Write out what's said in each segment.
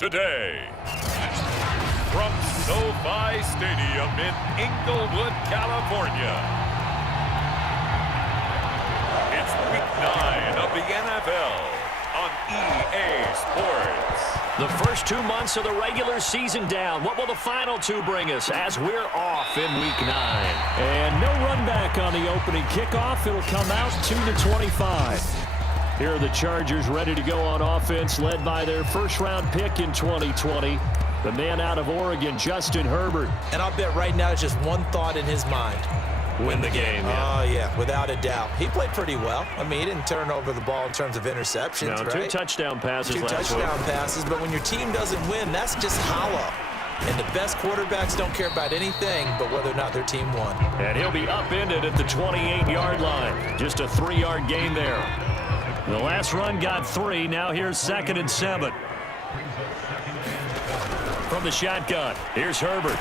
today. From SoFi Stadium in Inglewood, California, it's Week 9 of the NFL on EA Sports. The first 2 months of the regular season down. What will the final two bring us as we're off in Week 9? And no run back on the opening kickoff. It'll come out 2-25. Here are the Chargers ready to go on offense, led by their first-round pick in 2020, the man out of Oregon, Justin Herbert. And I'll bet right now it's just one thought in his mind. Win the game, yeah. Oh, yeah, without a doubt. He played pretty well. I mean, he didn't turn over the ball in terms of interceptions, no, right? 2 touchdown passes Two last touchdown week. passes, but when your team doesn't win, that's just hollow. And the best quarterbacks don't care about anything but whether or not their team won. And he'll be upended at the 28-yard line. Just a 3-yard gain there. The last run got 3. Now here's 2nd and 7. From the shotgun, here's Herbert.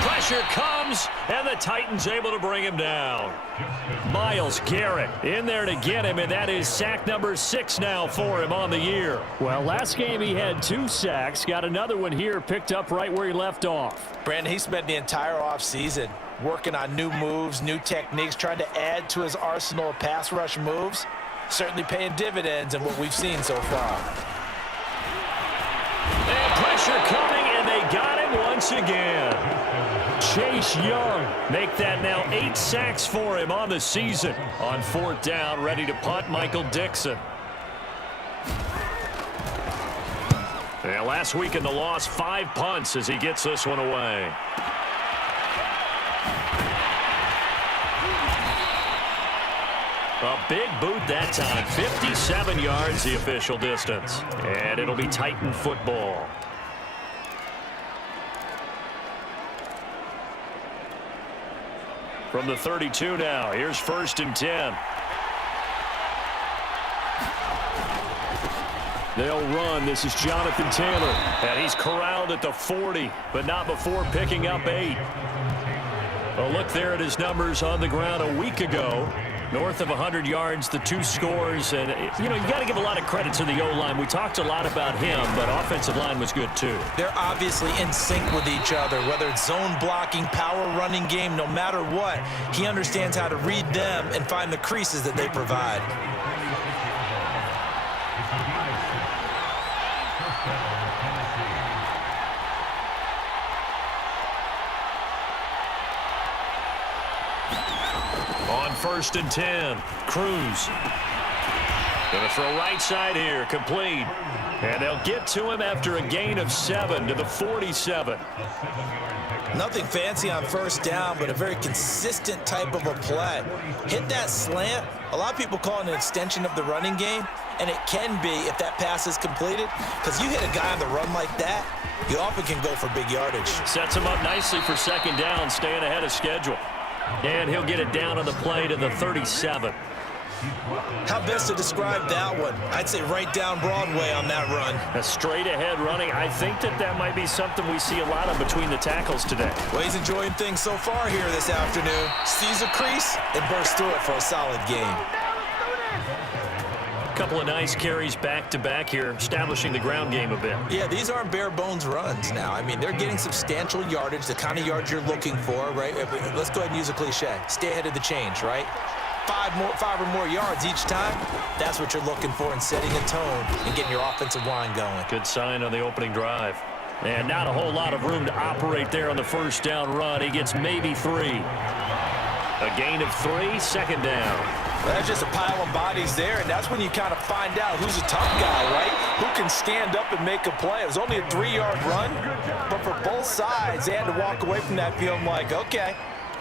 Pressure comes, and the Titans able to bring him down. Myles Garrett in there to get him, and that is sack number 6 now for him on the year. Well, last game he had 2 sacks. Got another one here, picked up right where he left off. Brandon, he spent the entire offseason working on new moves, new techniques, trying to add to his arsenal of pass rush moves. Certainly paying dividends in what we've seen so far. And pressure coming, and they got him once again. Chase Young. Make that now 8 sacks for him on the season. On 4th down, ready to punt, Michael Dixon. And last week in the loss, 5 punts as he gets this one away. A big boot that time. 57 yards the official distance. And it'll be Titan football. From the 32 now, here's 1st and 10. They'll run. This is Jonathan Taylor. And he's corralled at the 40, but not before picking up 8. A look there at his numbers on the ground a week ago. North of 100 yards, the 2 scores. And, you know, you got to give a lot of credit to the O-line. We talked a lot about him, but offensive line was good, too. They're obviously in sync with each other, whether it's zone blocking, power running game, no matter what. He understands how to read them and find the creases that they provide. On 1st and 10, Cruz. Gonna throw right side here, complete. And they'll get to him after a gain of 7 to the 47. Nothing fancy on 1st down, but a very consistent type of a play. Hit that slant. A lot of people call it an extension of the running game, and it can be if that pass is completed, because you hit a guy on the run like that, you often can go for big yardage. Sets him up nicely for 2nd down, staying ahead of schedule. And he'll get it down on the play to the 37. How best to describe that one? I'd say right down Broadway on that run. A straight-ahead running. I think that might be something we see a lot of between the tackles today. Well, he's enjoying things so far here this afternoon. Sees a crease and bursts through it for a solid game. Couple of nice carries back-to-back here, establishing the ground game a bit. Yeah, these aren't bare-bones runs now. I mean, they're getting substantial yardage, the kind of yards you're looking for, right? Let's go ahead and use a cliche. Stay ahead of the change, right? 5 or more yards each time, that's what you're looking for in setting a tone and getting your offensive line going. Good sign on the opening drive. And not a whole lot of room to operate there on the 1st down run. He gets maybe 3. A gain of 3, 2nd down. That's just a pile of bodies there, and that's when you kind of find out who's a tough guy, right? Who can stand up and make a play. It was only a 3-yard run, but for both sides, they had to walk away from that feeling like, okay,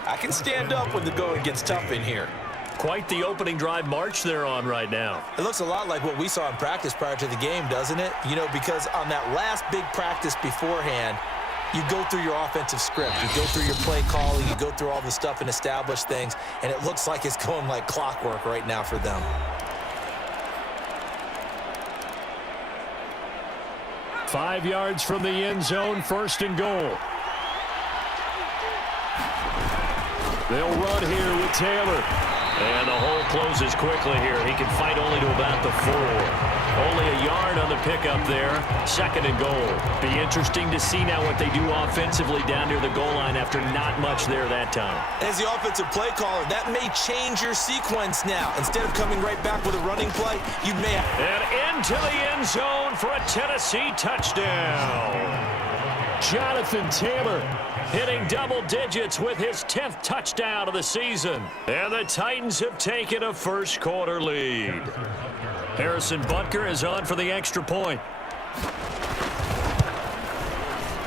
I can stand up when the going gets tough in here. Quite the opening drive march they're on right now. It looks a lot like what we saw in practice prior to the game, doesn't it? You know, because on that last big practice beforehand, you go through your offensive script, you go through your play calling, you go through all the stuff and establish things, and it looks like it's going like clockwork right now for them. Five yards from the end zone, 1st and goal. They'll run here with Taylor. And the hole closes quickly here. He can fight only to about the 4. Only a yard on the pickup there. 2nd and goal. Be interesting to see now what they do offensively down near the goal line after not much there that time. As the offensive play caller, that may change your sequence now. Instead of coming right back with a running play, you may have... And into the end zone for a Tennessee touchdown. Jonathan Taylor hitting double digits with his 10th touchdown of the season. And the Titans have taken a first-quarter lead. Harrison Butker is on for the extra point.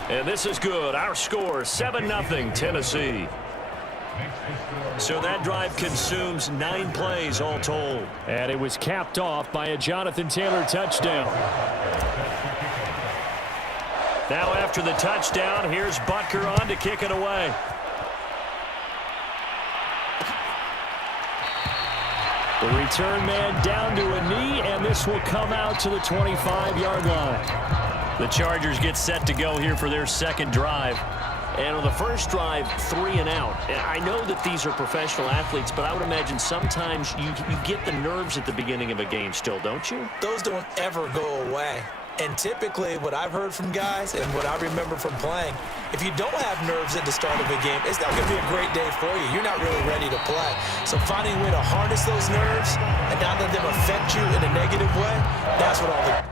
And this is good. Our score, 7-0 Tennessee. So that drive consumes 9 plays all told. And it was capped off by a Jonathan Taylor touchdown. Now after the touchdown, here's Butker on to kick it away. The return man down to a knee, and this will come out to the 25-yard line. The Chargers get set to go here for their second drive. And on the first drive, 3 and out. I know that these are professional athletes, but I would imagine sometimes you get the nerves at the beginning of a game still, don't you? Those don't ever go away. And typically, what I've heard from guys and what I remember from playing, if you don't have nerves at the start of a game, it's not going to be a great day for you. You're not really ready to play. So finding a way to harness those nerves and not let them affect you in a negative way, that's what all the...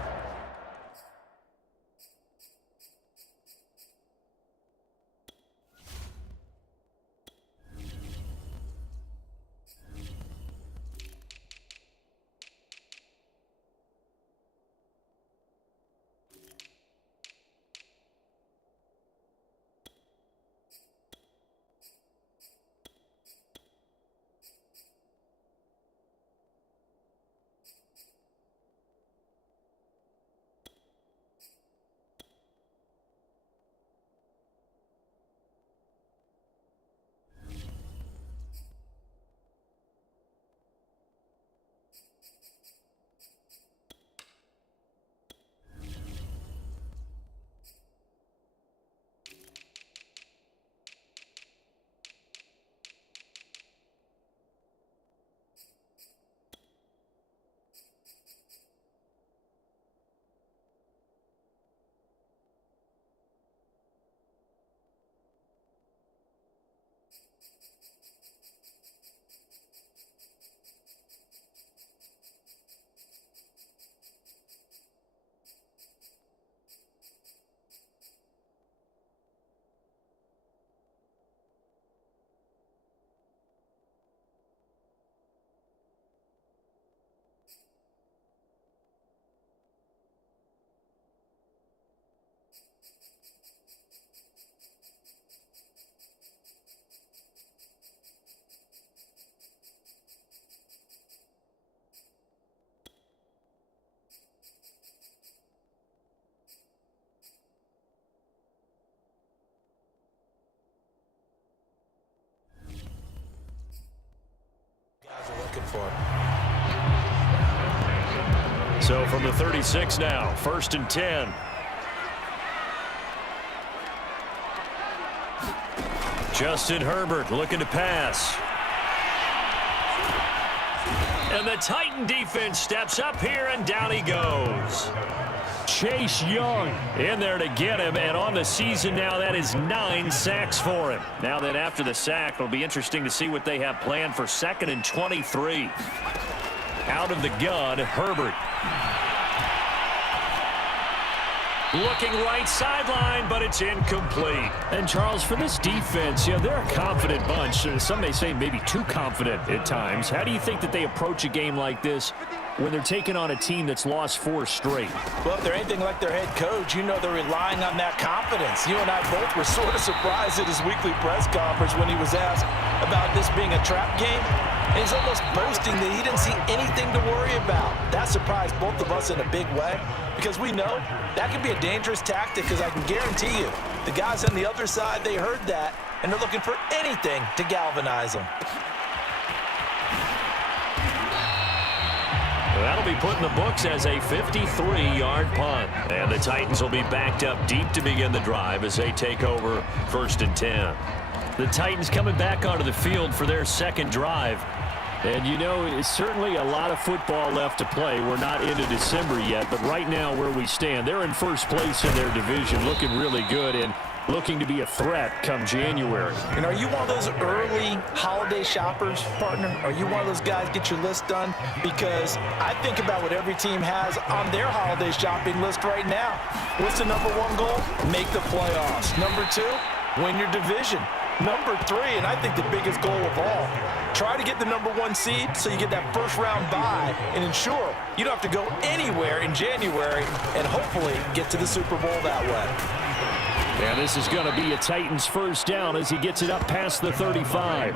for. So from the 36 now, 1st and 10. Justin Herbert looking to pass. And the Titan defense steps up here, and down he goes. Chase Young in there to get him, and on the season now, that is 9 sacks for him. Now then, after the sack, it'll be interesting to see what they have planned for 2nd and 23. Out of the gun, Herbert. Looking right sideline, but it's incomplete. And, Charles, for this defense, you know, they're a confident bunch. Some may say maybe too confident at times. How do you think that they approach a game like this when they're taking on a team that's lost 4 straight? Well, if they're anything like their head coach, you know they're relying on that confidence. You and I both were sort of surprised at his weekly press conference when he was asked about this being a trap game. And he's almost boasting that he didn't see anything to worry about. That surprised both of us in a big way, because we know that can be a dangerous tactic, because I can guarantee you the guys on the other side, they heard that, and they're looking for anything to galvanize them. That'll be put in the books as a 53-yard punt. And the Titans will be backed up deep to begin the drive as they take over 1st and 10. The Titans coming back onto the field for their second drive. And, you know, it's certainly a lot of football left to play. We're not into December yet, but right now where we stand, they're in first place in their division, looking really good and looking to be a threat come January. And are you one of those early holiday shoppers, partner? Are you one of those guys get your list done? Because I think about what every team has on their holiday shopping list right now. What's the number one goal? Make the playoffs. Number two, win your division. Number three, and I think the biggest goal of all, try to get the number one seed so you get that first round bye and ensure you don't have to go anywhere in January and hopefully get to the Super Bowl that way. And this is going to be a Titans first down as he gets it up past the 35.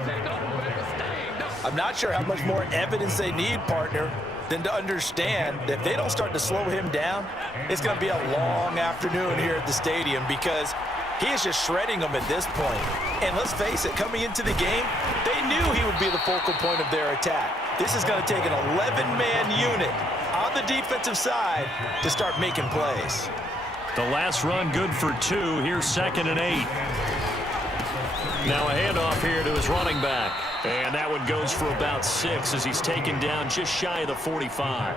I'm not sure how much more evidence they need, partner, than to understand that if they don't start to slow him down, it's going to be a long afternoon here at the stadium because he is just shredding them at this point. And let's face it, coming into the game, they knew he would be the focal point of their attack. This is going to take an 11-man unit on the defensive side to start making plays. The last run good for 2. Here's 2nd and 8. Now a handoff here to his running back. And that one goes for about 6 as he's taken down just shy of the 45.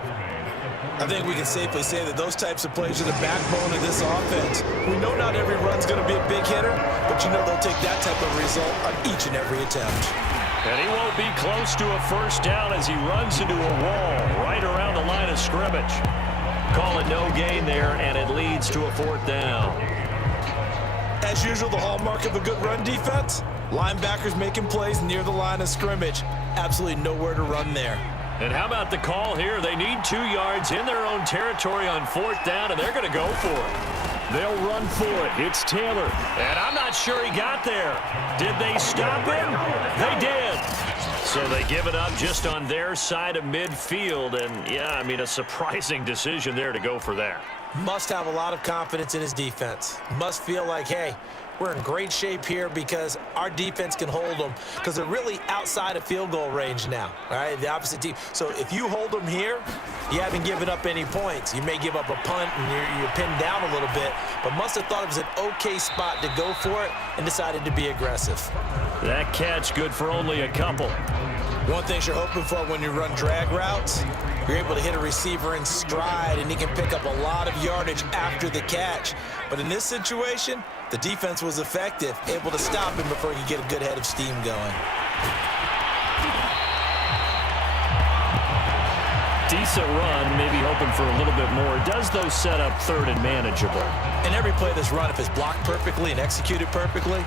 I think we can safely say that those types of plays are the backbone of this offense. We know not every run's going to be a big hitter, but you know they'll take that type of result on each and every attempt. And he won't be close to a first down as he runs into a wall right around the line of scrimmage. Call it no gain there, and it leads to a 4th down. As usual, the hallmark of a good run defense, linebackers making plays near the line of scrimmage. Absolutely nowhere to run there. And how about the call here? They need 2 yards in their own territory on 4th down, and they're going to go for it. They'll run for it. It's Taylor. And I'm not sure he got there. Did they stop him? They did. So they give it up just on their side of midfield. And, yeah, I mean, a surprising decision there to go for that. Must have a lot of confidence in his defense. Must feel like, hey, we're in great shape here because our defense can hold them because they're really outside of field goal range now, all right, the opposite team. So if you hold them here, you haven't given up any points. You may give up a punt and you're pinned down a little bit, but must have thought it was an okay spot to go for it and decided to be aggressive. That catch good for only a couple. One thing you're hoping for when you run drag routes, you're able to hit a receiver in stride and he can pick up a lot of yardage after the catch. But in this situation, the defense was effective, able to stop him before he could get a good head of steam going. Decent run, maybe hoping for a little bit more. Does, though, set up 3rd and manageable. And every play that's run, if it's blocked perfectly and executed perfectly,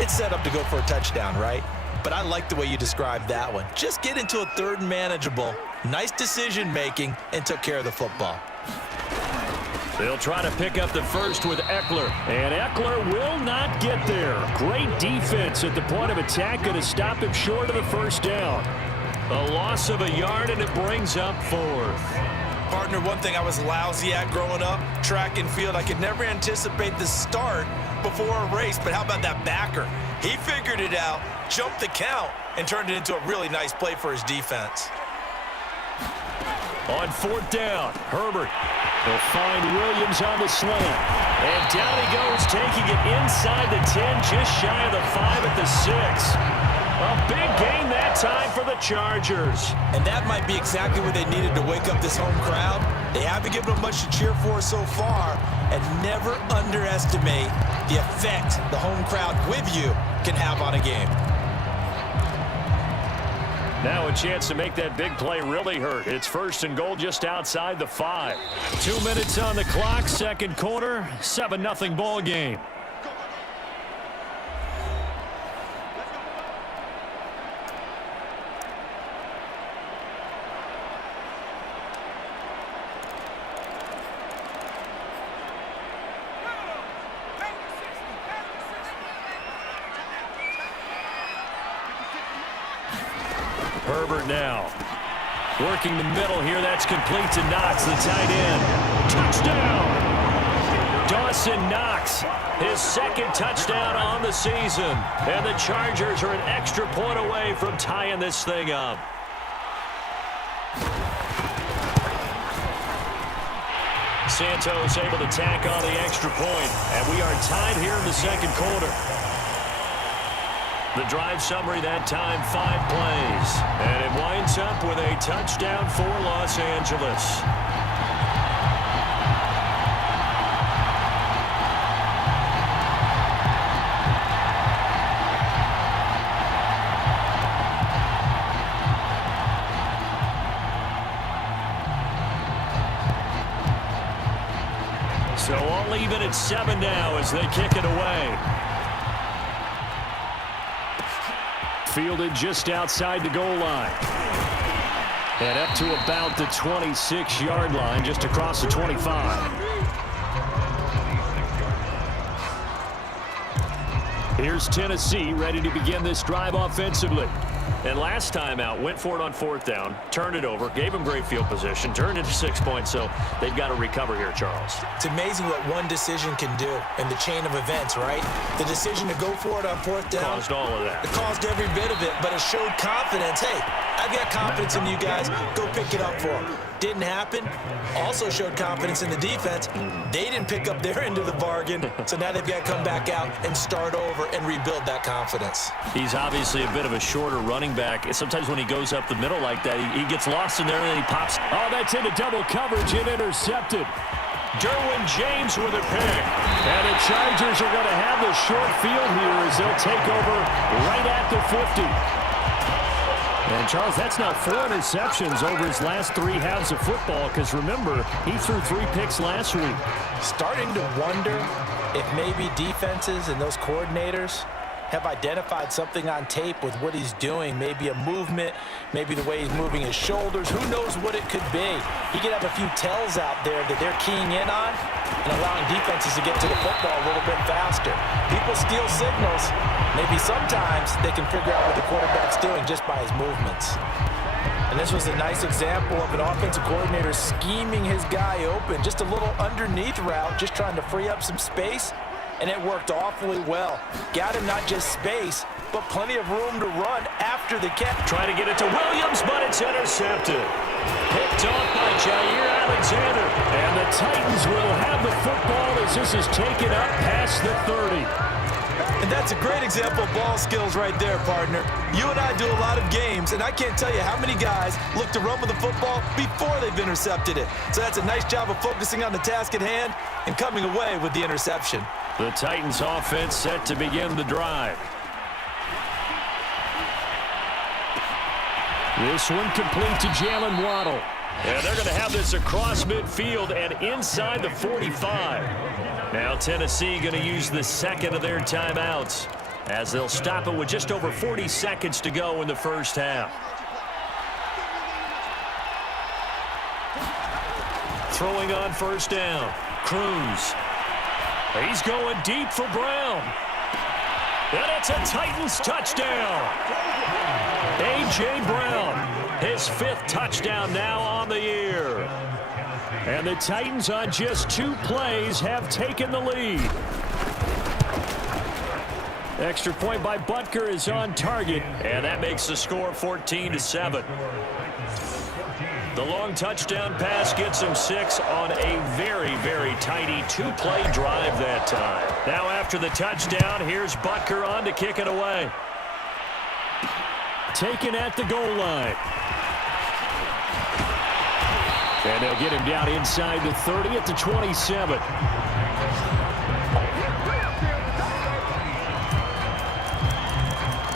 it's set up to go for a touchdown, right? But I like the way you described that one. Just get into a 3rd and manageable, nice decision-making, and took care of the football. They'll try to pick up the first with Eckler. And Eckler will not get there. Great defense at the point of attack, going to stop him short of the first down. A loss of a yard, and it brings up 4th. Partner, one thing I was lousy at growing up, track and field, I could never anticipate the start before a race, but how about that backer? He figured it out, jumped the count, and turned it into a really nice play for his defense. On 4th down, Herbert. He'll find Williams on the slant. And down he goes, taking it inside the 10, just shy of the 5 at the 6. A big gain that time for the Chargers. And that might be exactly what they needed to wake up this home crowd. They haven't given them much to cheer for so far, and never underestimate the effect the home crowd with you can have on a game. Now a chance to make that big play really hurt. It's 1st and goal just outside the 5. 2 minutes on the clock, 2nd quarter, 7-0 ball game. Herbert now working the middle here. That's complete to Knox, the tight end. Touchdown! Dawson Knox, his 2nd touchdown on the season. And the Chargers are an extra point away from tying this thing up. Santos able to tack on the extra point. And we are tied here in the 2nd quarter. The drive summary that time, 5 plays. And it winds up with a touchdown for Los Angeles. So all even at 7 now as they kick it away. Fielded just outside the goal line. And up to about the 26-yard line, just across the 25. Here's Tennessee ready to begin this drive offensively. And last time out, went for it on 4th down, turned it over, gave them great field position, turned into 6 points, so they've got to recover here, Charles. It's amazing what one decision can do in the chain of events, right? The decision to go for it on 4th down. Caused all of that. It caused every bit of it, but it showed confidence. Hey, I've got confidence in you guys. Go pick it up for them. Didn't happen. Also showed confidence in the defense. They didn't pick up their end of the bargain, so now they've got to come back out and start over and rebuild that confidence. He's obviously a bit of a shorter running back. Sometimes when he goes up the middle like that, he gets lost in there and then he pops. Oh, that's into double coverage and intercepted. Derwin James with a pick. And the Chargers are going to have the short field here as they'll take over right at the 50. And, Charles, that's now 4 interceptions over his last 3 halves of football because, remember, he threw 3 picks last week. Starting to wonder if maybe defenses and those coordinators have identified something on tape with what he's doing. Maybe a movement, maybe the way he's moving his shoulders. Who knows what it could be? He could have a few tells out there that they're keying in on and allowing defenses to get to the football a little bit faster. People steal signals. Maybe sometimes they can figure out what the quarterback's doing just by his movements. And this was a nice example of an offensive coordinator scheming his guy open. Just a little underneath route, just trying to free up some space. And it worked awfully well. Got him not just space, but plenty of room to run after the catch. Trying to get it to Williams, but it's intercepted. Picked off by Jair Alexander. And the Titans will have the football as this is taken up past the 30. And that's a great example of ball skills right there, partner. You and I do a lot of games, and I can't tell you how many guys look to run with the football before they've intercepted it. So that's a nice job of focusing on the task at hand and coming away with the interception. The Titans offense set to begin the drive. This one complete to Jalen Waddle. And they're going to have this across midfield and inside the 45. Now Tennessee going to use the second of their timeouts as they'll stop it with just over 40 seconds to go in the first half. Throwing on 1st down. Cruz. He's going deep for Brown. And it's a Titans touchdown. A.J. Brown, his 5th touchdown now on the year. And the Titans on just 2 plays have taken the lead. Extra point by Butker is on target. And that makes the score 14-7. The long touchdown pass gets him 6 on a very, very tidy 2-play drive that time. Now after the touchdown, here's Butker on to kick it away. Taken at the goal line. And they'll get him down inside the 30 at the 27.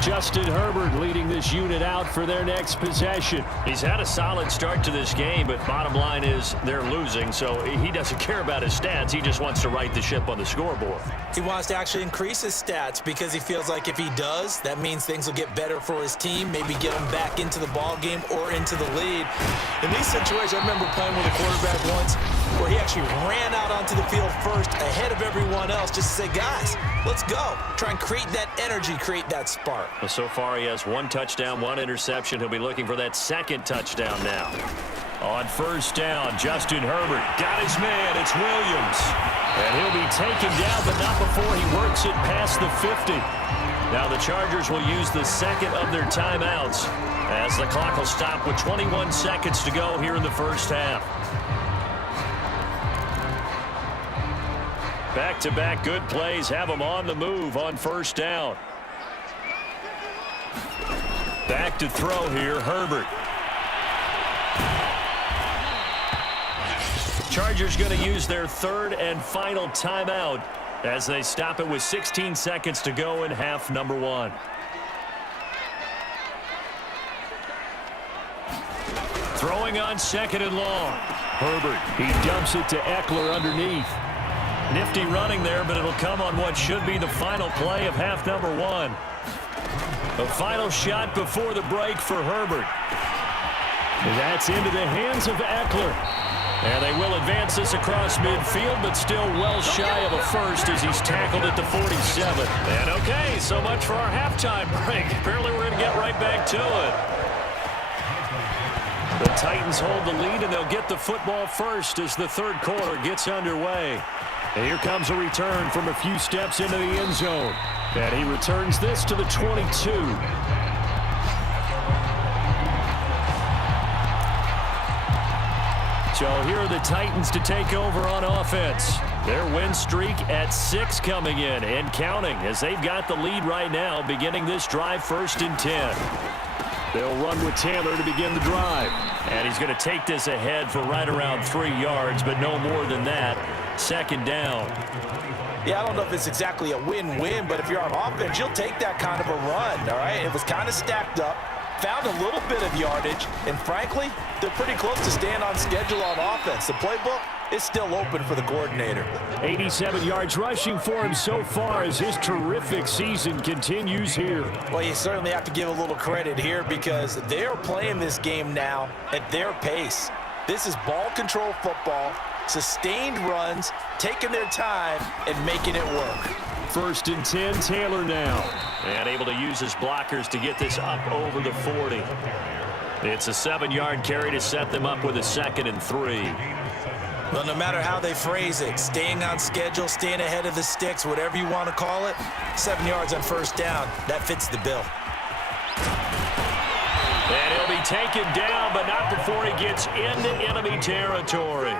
Justin Herbert leading this unit out for their next possession. He's had a solid start to this game, but bottom line is they're losing, so he doesn't care about his stats. He just wants to right the ship on the scoreboard. He wants to actually increase his stats because he feels like if he does, that means things will get better for his team, maybe get him back into the ball game or into the lead. In these situations, I remember playing with a quarterback once where he actually ran out onto the field first ahead of everyone else just to say, guys, let's go. Try and create that energy, create that spark. Well, so far he has 1 touchdown, 1 interception. He'll be looking for that 2nd touchdown now. On 1st down, Justin Herbert got his man. It's Williams. And he'll be taken down, but not before he works it past the 50. Now the Chargers will use the second of their timeouts as the clock will stop with 21 seconds to go here in the first half. Back-to-back good plays have them on the move on 1st down. Back to throw here, Herbert. Chargers going to use their third and final timeout as they stop it with 16 seconds to go in half number 1. Throwing on 2nd and long. Herbert, he dumps it to Eckler underneath. Nifty running there, but it'll come on what should be the final play of half number 1. The final shot before the break for Herbert. That's into the hands of Eckler. And they will advance this across midfield, but still well shy of a first as he's tackled at the 47. And okay, so much for our halftime break. Apparently we're going to get right back to it. The Titans hold the lead, and they'll get the football first as the third quarter gets underway. And here comes a return from a few steps into the end zone. And he returns this to the 22. So here are the Titans to take over on offense. Their win streak at 6 coming in and counting as they've got the lead right now beginning this drive 1st and 10. They'll run with Taylor to begin the drive. And he's going to take this ahead for right around 3 yards, but no more than that. 2nd down. Yeah, I don't know if it's exactly a win-win, but if you're on offense, you'll take that kind of a run, all right? It was kind of stacked up, found a little bit of yardage, and frankly, they're pretty close to staying on schedule on offense. The playbook is still open for the coordinator. 87 yards rushing for him so far as his terrific season continues here. Well, you certainly have to give a little credit here because they're playing this game now at their pace. This is ball control football, sustained runs, taking their time, and making it work. 1st and 10, Taylor now. And able to use his blockers to get this up over the 40. It's a 7-yard carry to set them up with a 2nd and 3. Well, no matter how they phrase it, staying on schedule, staying ahead of the sticks, whatever you want to call it, 7 yards on 1st down, that fits the bill. And he'll be taken down, but not before he gets into enemy territory.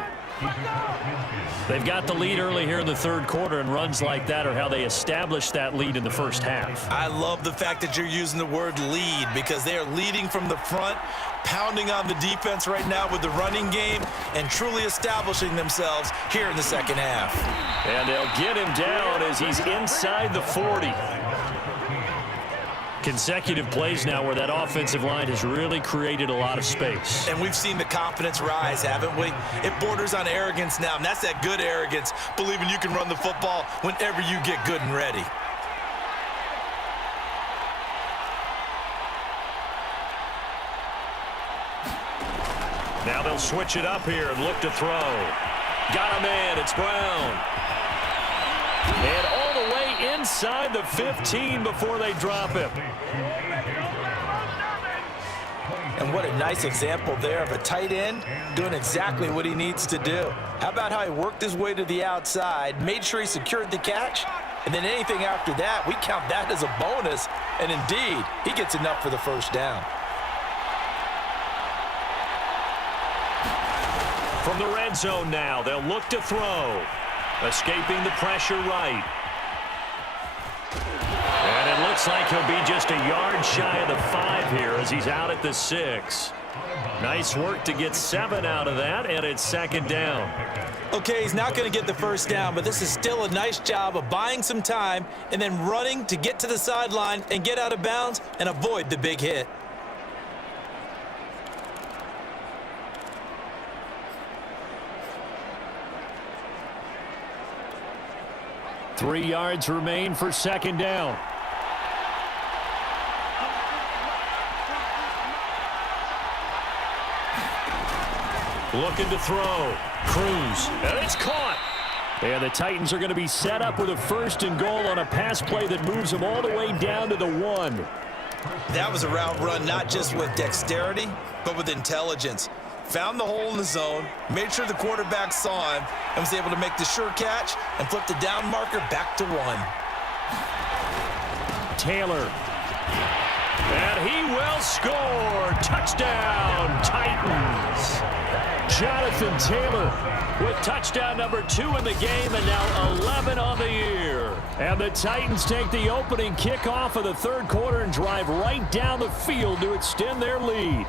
They've got the lead early here in the 3rd quarter, and runs like that are how they established that lead in the 1st half. I love the fact that you're using the word lead because they are leading from the front, pounding on the defense right now with the running game, and truly establishing themselves here in the 2nd half. And they'll get him down as he's inside the 40. Consecutive plays now where that offensive line has really created a lot of space. And we've seen the confidence rise, haven't we? It borders on arrogance now, and that's that good arrogance, believing you can run the football whenever you get good and ready. Now they'll switch it up here and look to throw. Got a man, it's Brown. And all the way inside the 15 before they drop him. And what a nice example there of a tight end doing exactly what he needs to do. How about how he worked his way to the outside, made sure he secured the catch, and then anything after that, we count that as a bonus. And indeed, he gets enough for the 1st down. From the red zone now, they'll look to throw. Escaping the pressure right. And it looks like he'll be just a yard shy of the 5 here as he's out at the 6. Nice work to get 7 out of that, and it's 2nd down. Okay, he's not going to get the 1st down, but this is still a nice job of buying some time and then running to get to the sideline and get out of bounds and avoid the big hit. Three yards remain for 2nd down. Looking to throw. Cruz. And it's caught. And the Titans are going to be set up with a 1st and goal on a pass play that moves them all the way down to the 1. That was a route run, not just with dexterity, but with intelligence. Found the hole in the zone, made sure the quarterback saw him, and was able to make the sure catch and flip the down marker back to 1. Taylor. And he will score. Touchdown, Titans. Jonathan Taylor with touchdown number 2 in the game and now 11 on the year. And the Titans take the opening kickoff of the third quarter and drive right down the field to extend their lead.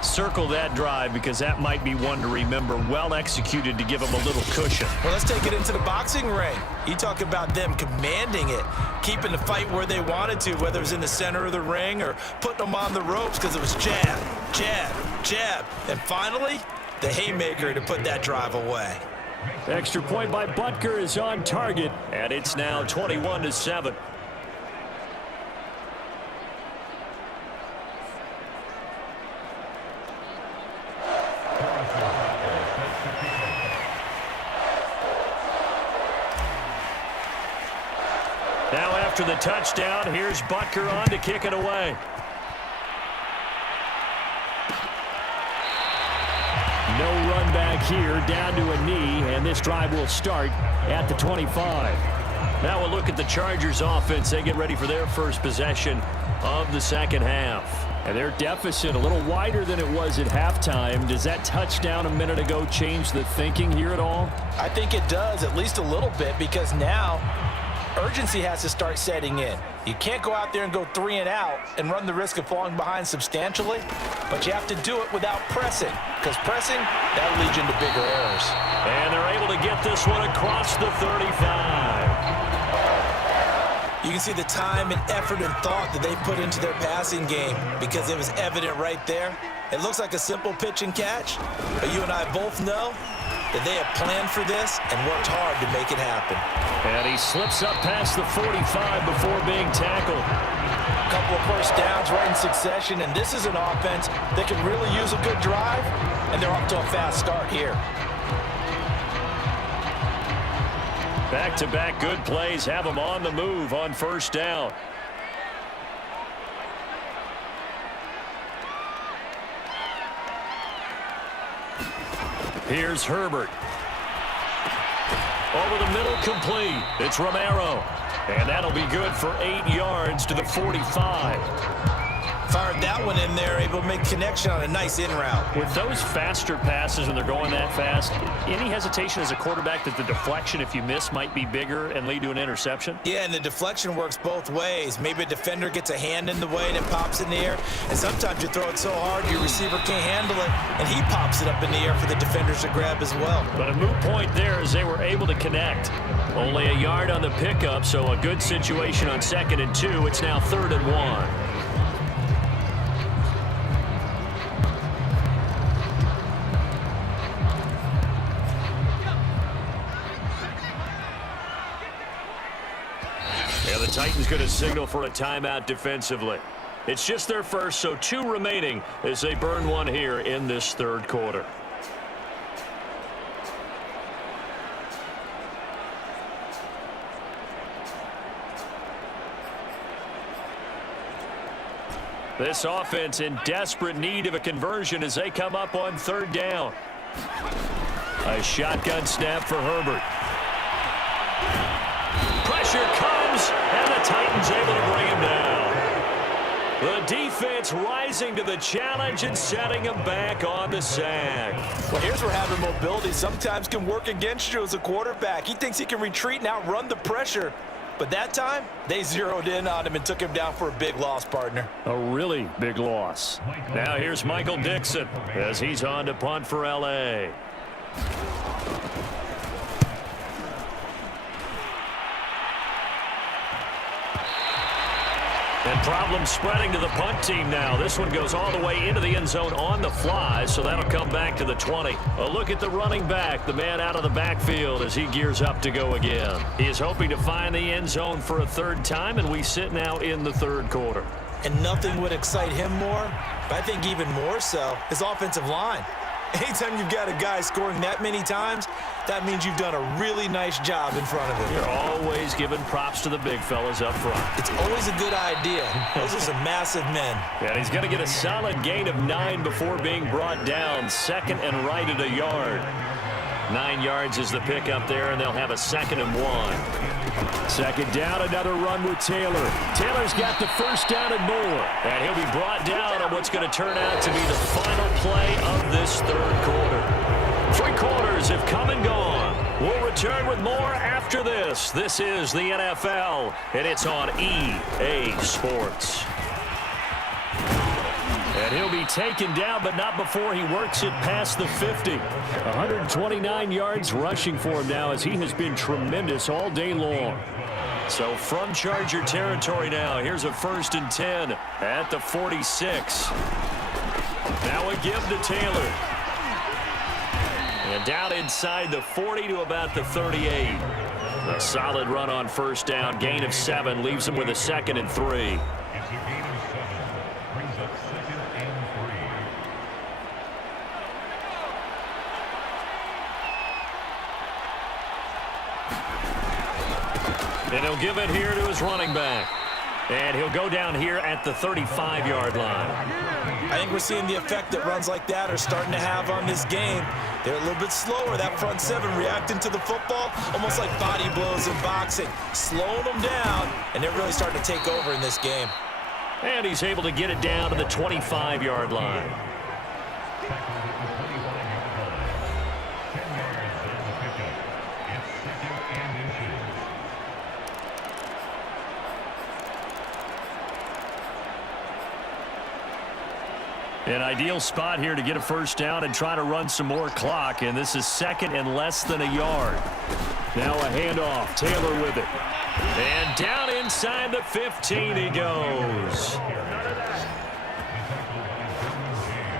Circle that drive because that might be one to remember. Well executed to give them a little cushion. Well, let's take it into the boxing ring. You talk about them commanding it, keeping the fight where they wanted to, whether it was in the center of the ring or putting them on the ropes because it was jab, jab, jab. And finally, the haymaker to put that drive away. Extra point by Butker is on target. And it's now 21-7. Now after the touchdown, here's Butker on to kick it away. No run back here, down to a knee, and this drive will start at the 25. Now we'll look at the Chargers offense. They get ready for their first possession of the second half. And their deficit a little wider than it was at halftime. Does that touchdown a minute ago change the thinking here at all? I think it does, at least a little bit, because now urgency has to start setting in. You can't go out there and go 3 and out and run the risk of falling behind substantially, but you have to do it without pressing, because pressing, that'll lead you into bigger errors. And they're able to get this one across the 35. You can see the time and effort and thought that they put into their passing game because it was evident right there. It looks like a simple pitch and catch, but you and I both know that they have planned for this and worked hard to make it happen. And he slips up past the 45 before being tackled. A couple of first downs right in succession, and this is an offense that can really use a good drive, and they're off to a fast start here. Back-to-back good plays have them on the move on first down. Here's Herbert. Over the middle, complete. It's Romero. And that'll be good for 8 yards to the 45. Fired that one in there, able to make connection on a nice in route. With those faster passes when they're going that fast, any hesitation as a quarterback that the deflection, if you miss, might be bigger and lead to an interception? Yeah, and the deflection works both ways. Maybe a defender gets a hand in the way and it pops in the air, and sometimes you throw it so hard your receiver can't handle it, and he pops it up in the air for the defenders to grab as well. But a moot point there as they were able to connect. Only a yard on the pickup, so a good situation on 2nd and 2. It's now 3rd and 1. The Titans going to signal for a timeout defensively. It's just their first, so 2 remaining as they burn one here in this third quarter. This offense in desperate need of a conversion as they come up on 3rd down. A shotgun snap for Herbert. Pressure comes, and the Titans able to bring him down. The defense rising to the challenge and setting him back on the sack. Well, here's where having mobility sometimes can work against you as a quarterback. He thinks he can retreat and outrun the pressure. But that time, they zeroed in on him and took him down for a big loss, partner. A really big loss. Now here's Michael Dixon as he's on to punt for L.A. And problems spreading to the punt team now. This one goes all the way into the end zone on the fly, so that'll come back to the 20. A look at the running back, the man out of the backfield as he gears up to go again. He is hoping to find the end zone for a 3rd time, and we sit now in the 3rd quarter. And nothing would excite him more, but I think even more so, his offensive line. Anytime you've got a guy scoring that many times, that means you've done a really nice job in front of him. You're always giving props to the big fellas up front. It's always a good idea. Those are some massive men. And he's going to get a solid gain of 9 before being brought down. 2nd and right at a yard. 9 yards is the pickup there, and they'll have a 2nd and 1. Second down, another run with Taylor. Taylor's got the first down and more. And he'll be brought down on what's going to turn out to be the final play of this 3rd quarter. 3 quarters have come and gone. We'll return with more after this. This is the NFL, and it's on EA Sports. And he'll be taken down, but not before he works it past the 50. 129 yards rushing for him now, as he has been tremendous all day long. So from Charger territory now, here's a 1st and 10 at the 46. Now a give to Taylor. And down inside the 40 to about the 38. A solid run on 1st down, gain of 7, leaves him with a 2nd and 3. And he'll give it here to his running back. And he'll go down here at the 35-yard line. I think we're seeing the effect that runs like that are starting to have on this game. They're a little bit slower, that front 7 reacting to the football, almost like body blows in boxing, slowing them down, and they're really starting to take over in this game. And he's able to get it down to the 25-yard line. An ideal spot here to get a 1st down and try to run some more clock, and this is 2nd and less than a yard. Now a handoff. Taylor with it. And down inside the 15 he goes.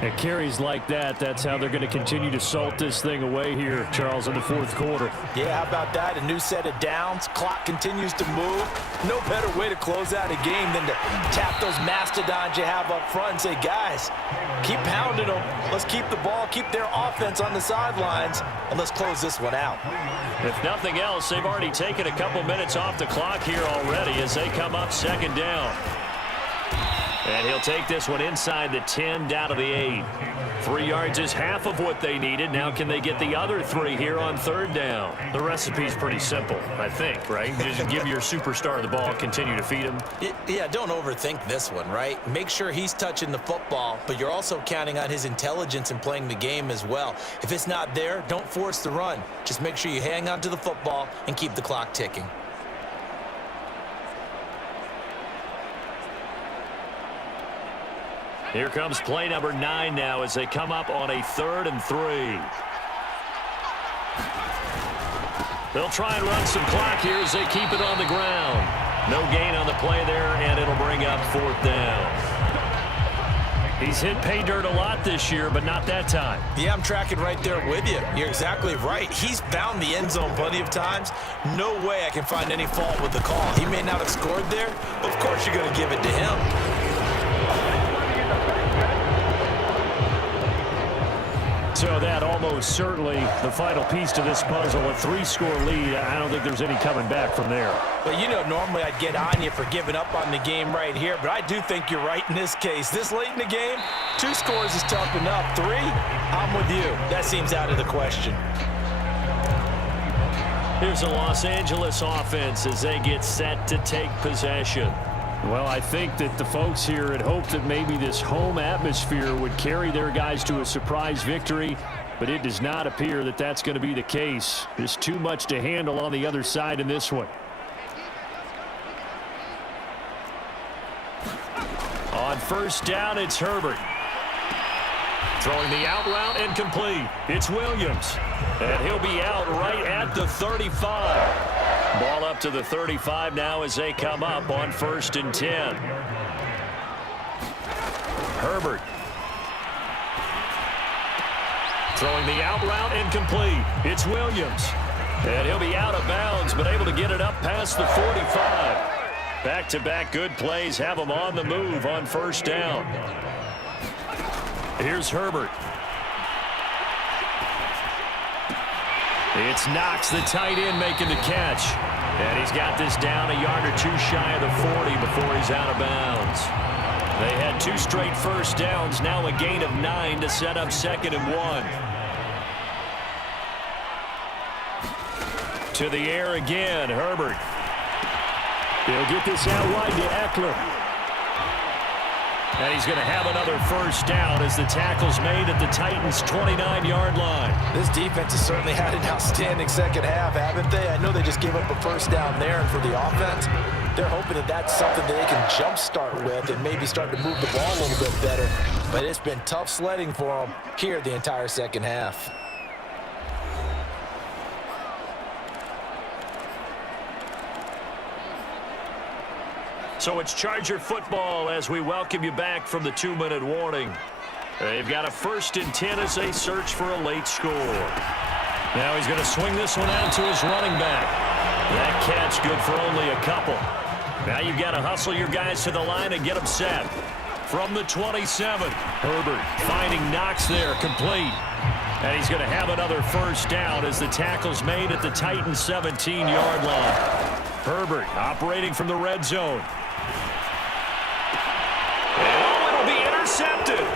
At carries like that, that's how they're going to continue to salt this thing away here, Charles, in the 4th quarter. Yeah, how about that? A new set of downs. Clock continues to move. No better way to close out a game than to tap those mastodons you have up front and say, guys, keep pounding them. Let's keep the ball, keep their offense on the sidelines, and let's close this one out. If nothing else, they've already taken a couple minutes off the clock here already as they come up 2nd down. And he'll take this one inside the 10, down to the 8. 3 yards is half of what they needed. Now can they get the other 3 here on 3rd down? The recipe's pretty simple, I think, right? Just give your superstar the ball, continue to feed him. Yeah, don't overthink this one, right? Make sure he's touching the football, but you're also counting on his intelligence in playing the game as well. If it's not there, don't force the run. Just make sure you hang on to the football and keep the clock ticking. Here comes play number 9 now as they come up on a 3rd and 3. They'll try and run some clock here as they keep it on the ground. No gain on the play there, and it'll bring up 4th down. He's hit pay dirt a lot this year, but not that time. Yeah, I'm tracking right there with you. You're exactly right. He's found the end zone plenty of times. No way I can find any fault with the call. He may not have scored there, but of course you're going to give it to him. So that almost certainly the final piece to this puzzle. A 3-score lead. I don't think there's any coming back from there. But you know, normally I'd get on you for giving up on the game right here, but I do think you're right in this case. This late in the game, 2 scores is tough enough. 3, I'm with you. That seems out of the question. Here's a Los Angeles offense as they get set to take possession. Well, I think that the folks here had hoped that maybe this home atmosphere would carry their guys to a surprise victory, but it does not appear that that's going to be the case. There's too much to handle on the other side in this one. On 1st down, it's Herbert. Throwing the out route and complete. It's Williams. And he'll be out right at the 35. Ball up to the 35 now as they come up on 1st and 10. Herbert. Throwing the out route and complete. It's Williams. And he'll be out of bounds, but able to get it up past the 45. Back-to-back good plays have them on the move on 1st down. Here's Herbert. It's Knox, the tight end, making the catch. And he's got this down a yard or 2 shy of the 40 before he's out of bounds. They had 2 straight 1st downs, now a gain of 9 to set up 2nd and 1. To the air again, Herbert. He'll get this out wide to Eckler. And he's going to have another first down as the tackle's made at the Titans' 29-yard line. This defense has certainly had an outstanding second half, haven't they? I know they just gave up a first down there, and for the offense, they're hoping that that's something that they can jumpstart with and maybe start to move the ball a little bit better. But it's been tough sledding for them here the entire second half. So it's Charger football as we welcome you back from the 2-minute warning. They've got a 1st and 10 as they search for a late score. Now he's going to swing this one out to his running back. That catch good for only a couple. Now you've got to hustle your guys to the line and get them set. From the 27, Herbert finding Knox there, complete. And he's going to have another first down as the tackle's made at the Titans' 17-yard line. Herbert operating from the red zone. Intercepted.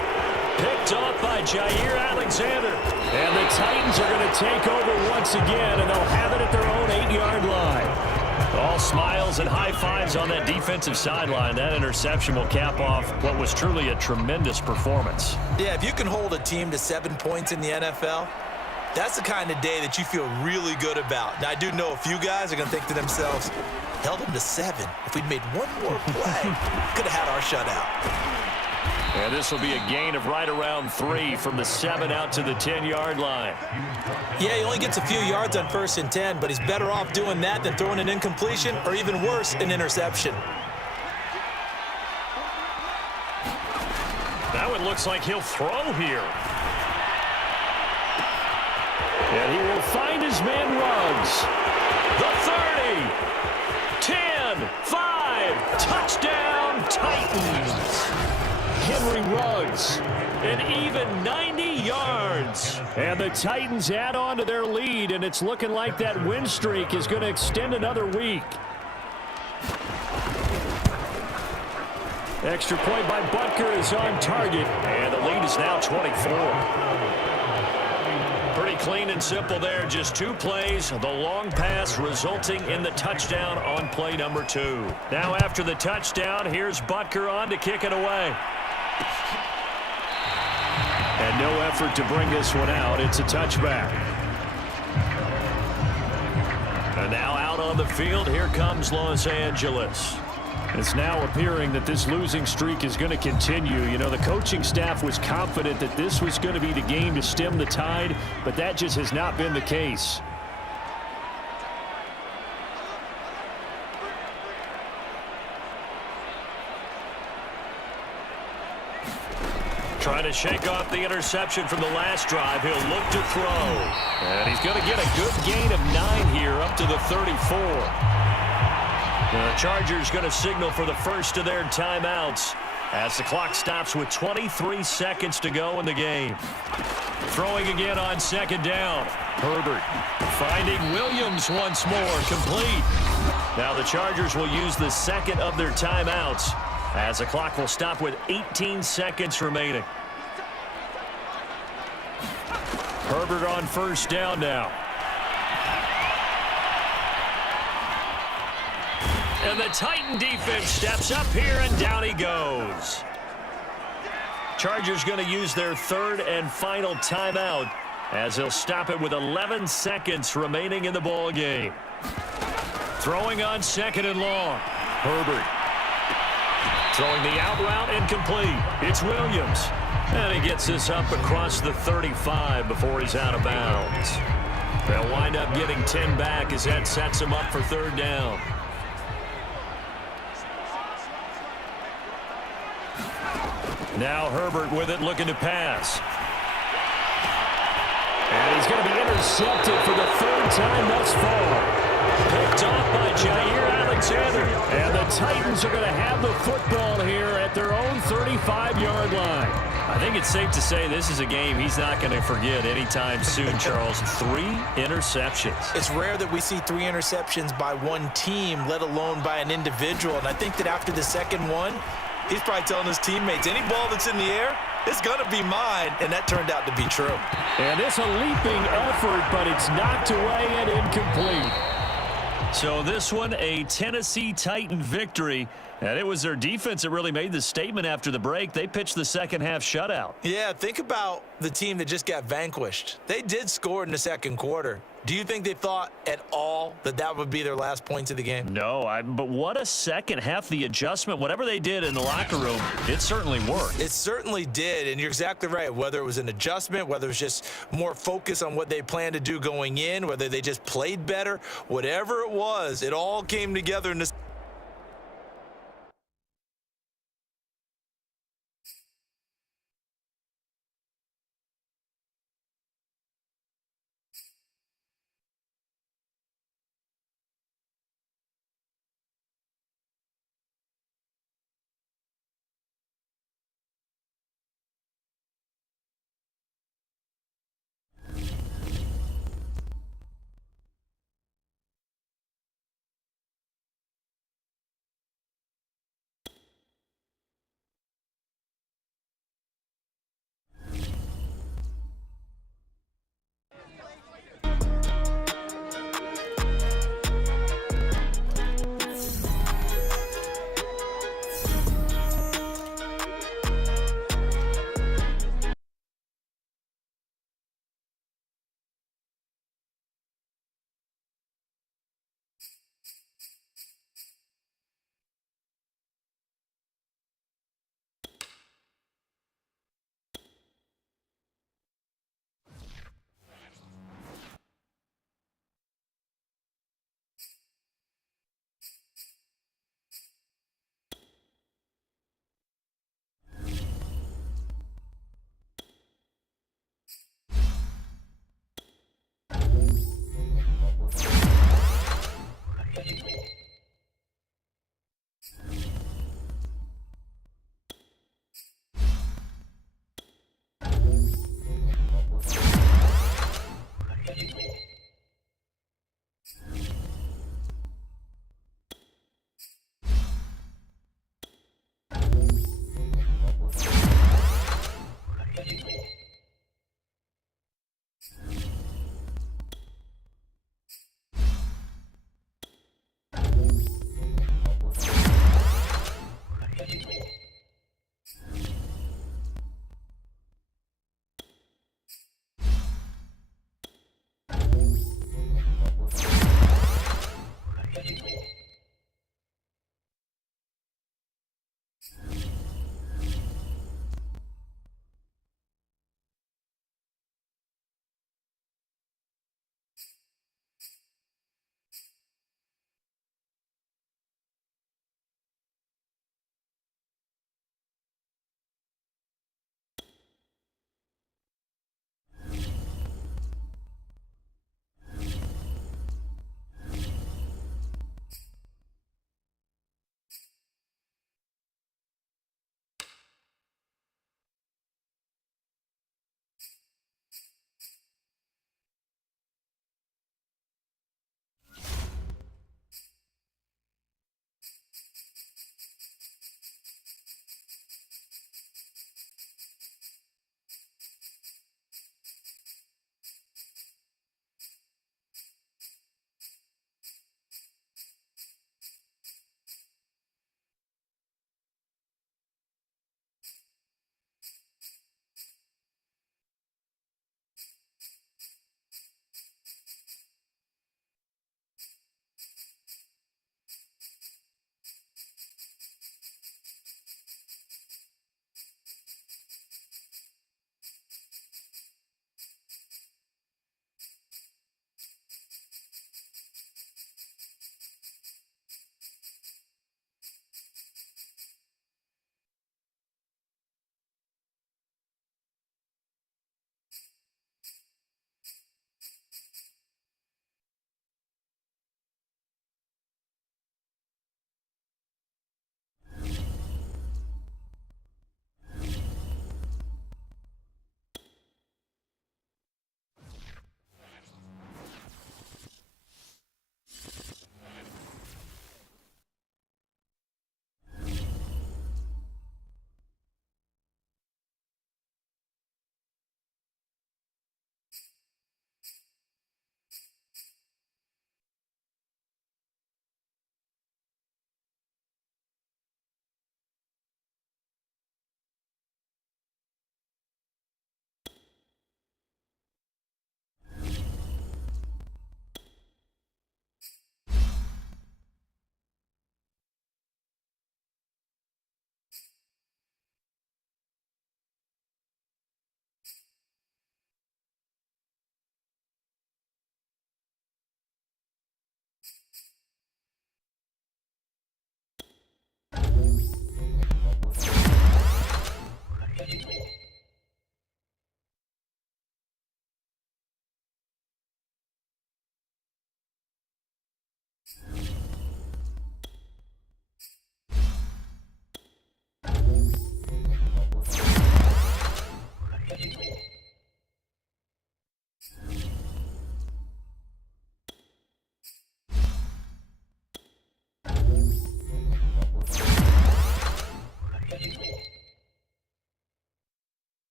Picked off by Jair Alexander. And the Titans are going to take over once again, and they'll have it at their own 8-yard line. All smiles and high fives on that defensive sideline. That interception will cap off what was truly a tremendous performance. Yeah, if you can hold a team to 7 points in the NFL, that's the kind of day that you feel really good about. Now, I do know a few guys are going to think to themselves, held them to 7. If we'd made one more play, could have had our shutout. And this will be a gain of right around 3 from the 7 out to the 10-yard line. Yeah, he only gets a few yards on 1st and 10, but he's better off doing that than throwing an incompletion or even worse, an interception. That one looks like he'll throw here. And he will find his man Ruggs. The 30, 10, 5, touchdown Titans. Henry Ruggs, an even 90 yards. And the Titans add on to their lead, and it's looking like that win streak is going to extend another week. Extra point by Butker is on target, and the lead is now 24. Pretty clean and simple there, just 2 plays. The long pass resulting in the touchdown on play number 2. Now after the touchdown, here's Butker on to kick it away. And no effort to bring this one out. It's a touchback. And now out on the field, here comes Los Angeles. It's now appearing that this losing streak is going to continue. You know, the coaching staff was confident that this was going to be the game to stem the tide, but that just has not been the case. Trying to shake off the interception from the last drive. He'll look to throw. And he's going to get a good gain of 9 here up to the 34. The Chargers going to signal for the first of their timeouts as the clock stops with 23 seconds to go in the game. Throwing again on 2nd down. Herbert finding Williams once more, complete. Now the Chargers will use the second of their timeouts as the clock will stop with 18 seconds remaining. Herbert on 1st down now. And the Titan defense steps up here, and down he goes. Chargers going to use their 3rd and final timeout as they'll stop it with 11 seconds remaining in the ball game. Throwing on 2nd and long. Herbert throwing the out route, incomplete. It's Williams. And he gets this up across the 35 before he's out of bounds. They'll wind up getting 10 back as that sets him up for 3rd down. Now Herbert with it, looking to pass. And he's going to be intercepted for the 3rd time thus far. Picked off by Jair Alexander. And the Titans are going to have the football here at their own 35-yard line. I think it's safe to say this is a game he's not going to forget anytime soon, Charles. 3 interceptions. It's rare that we see 3 interceptions by one team, let alone by an individual. And I think that after the second one, he's probably telling his teammates, any ball that's in the air, it's going to be mine. And that turned out to be true. And it's a leaping effort, but it's knocked away and incomplete. So this one, a Tennessee Titan victory. And it was their defense that really made the statement after the break. They pitched the second half shutout. Yeah, think about the team that just got vanquished. They did score in the second quarter. Do you think they thought at all that that would be their last points of the game? No, but what a second half. The adjustment, whatever they did in the locker room, it certainly worked. It certainly did, and you're exactly right. Whether it was an adjustment, whether it was just more focus on what they planned to do going in, whether they just played better, whatever it was, it all came together in this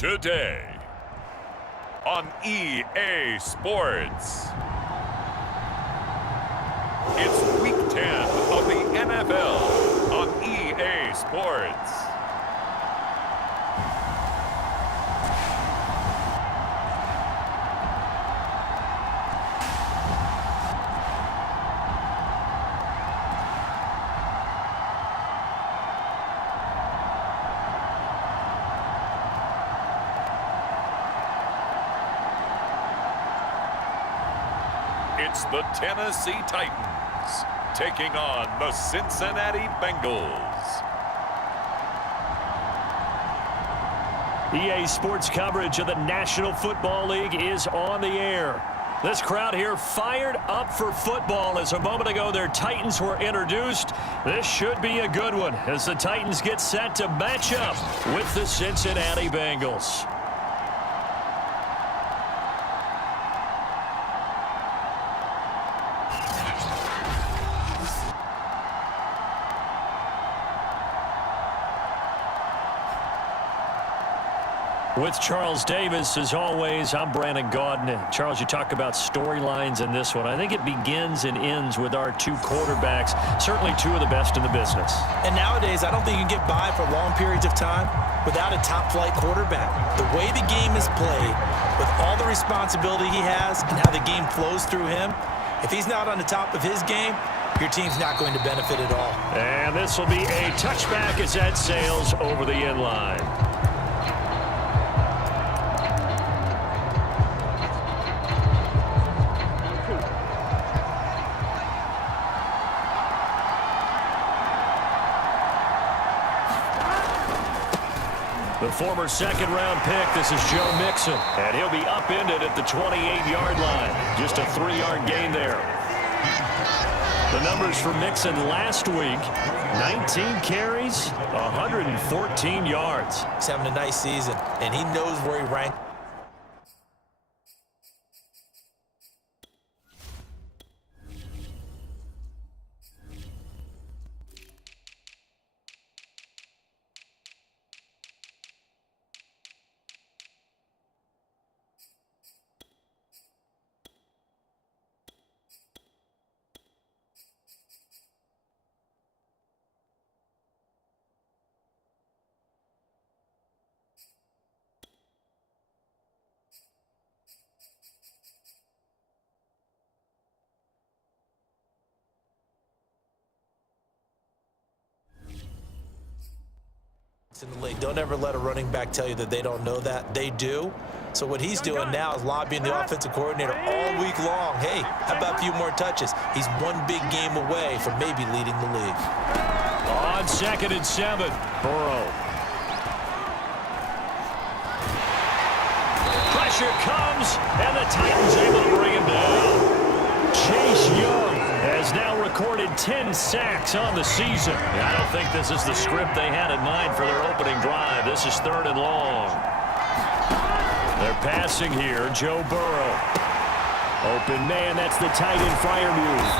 Today on EA Sports. It's Week 10 of the NFL on EA Sports. It's the Tennessee Titans taking on the Cincinnati Bengals. EA Sports coverage of the National Football League is on the air. This crowd here fired up for football as a moment ago their Titans were introduced. This should be a good one as the Titans get set to match up with the Cincinnati Bengals. With Charles Davis, as always, I'm Brandon Gaudin. Charles, you talk about storylines in this one. I think it begins and ends with our two quarterbacks, certainly two of the best in the business. And nowadays, I don't think you can get by for long periods of time without a top-flight quarterback. The way the game is played, with all the responsibility he has and how the game flows through him, if he's not on the top of his game, your team's not going to benefit at all. And this will be a touchback as that sails over the end line. The former second-round pick, this is Joe Mixon, and he'll be upended at the 28-yard line. Just a 3-yard gain there. The numbers for Mixon last week, 19 carries, 114 yards. He's having a nice season, and he knows where he ranks. In the league. Don't ever let a running back tell you that they don't know that. They do. So what he's doing now is lobbying the offensive coordinator all week long. Hey, how about a few more touches? He's one big game away from maybe leading the league. On 2nd and 7, Burrow. Pressure comes, and the Titans able to bring him down. Chase Young has now recorded 10 sacks on the season. I don't think this is the script they had in mind for their opening drive. This is 3rd and long. They're passing here, Joe Burrow. Open man, that's the tight end Freiermuth.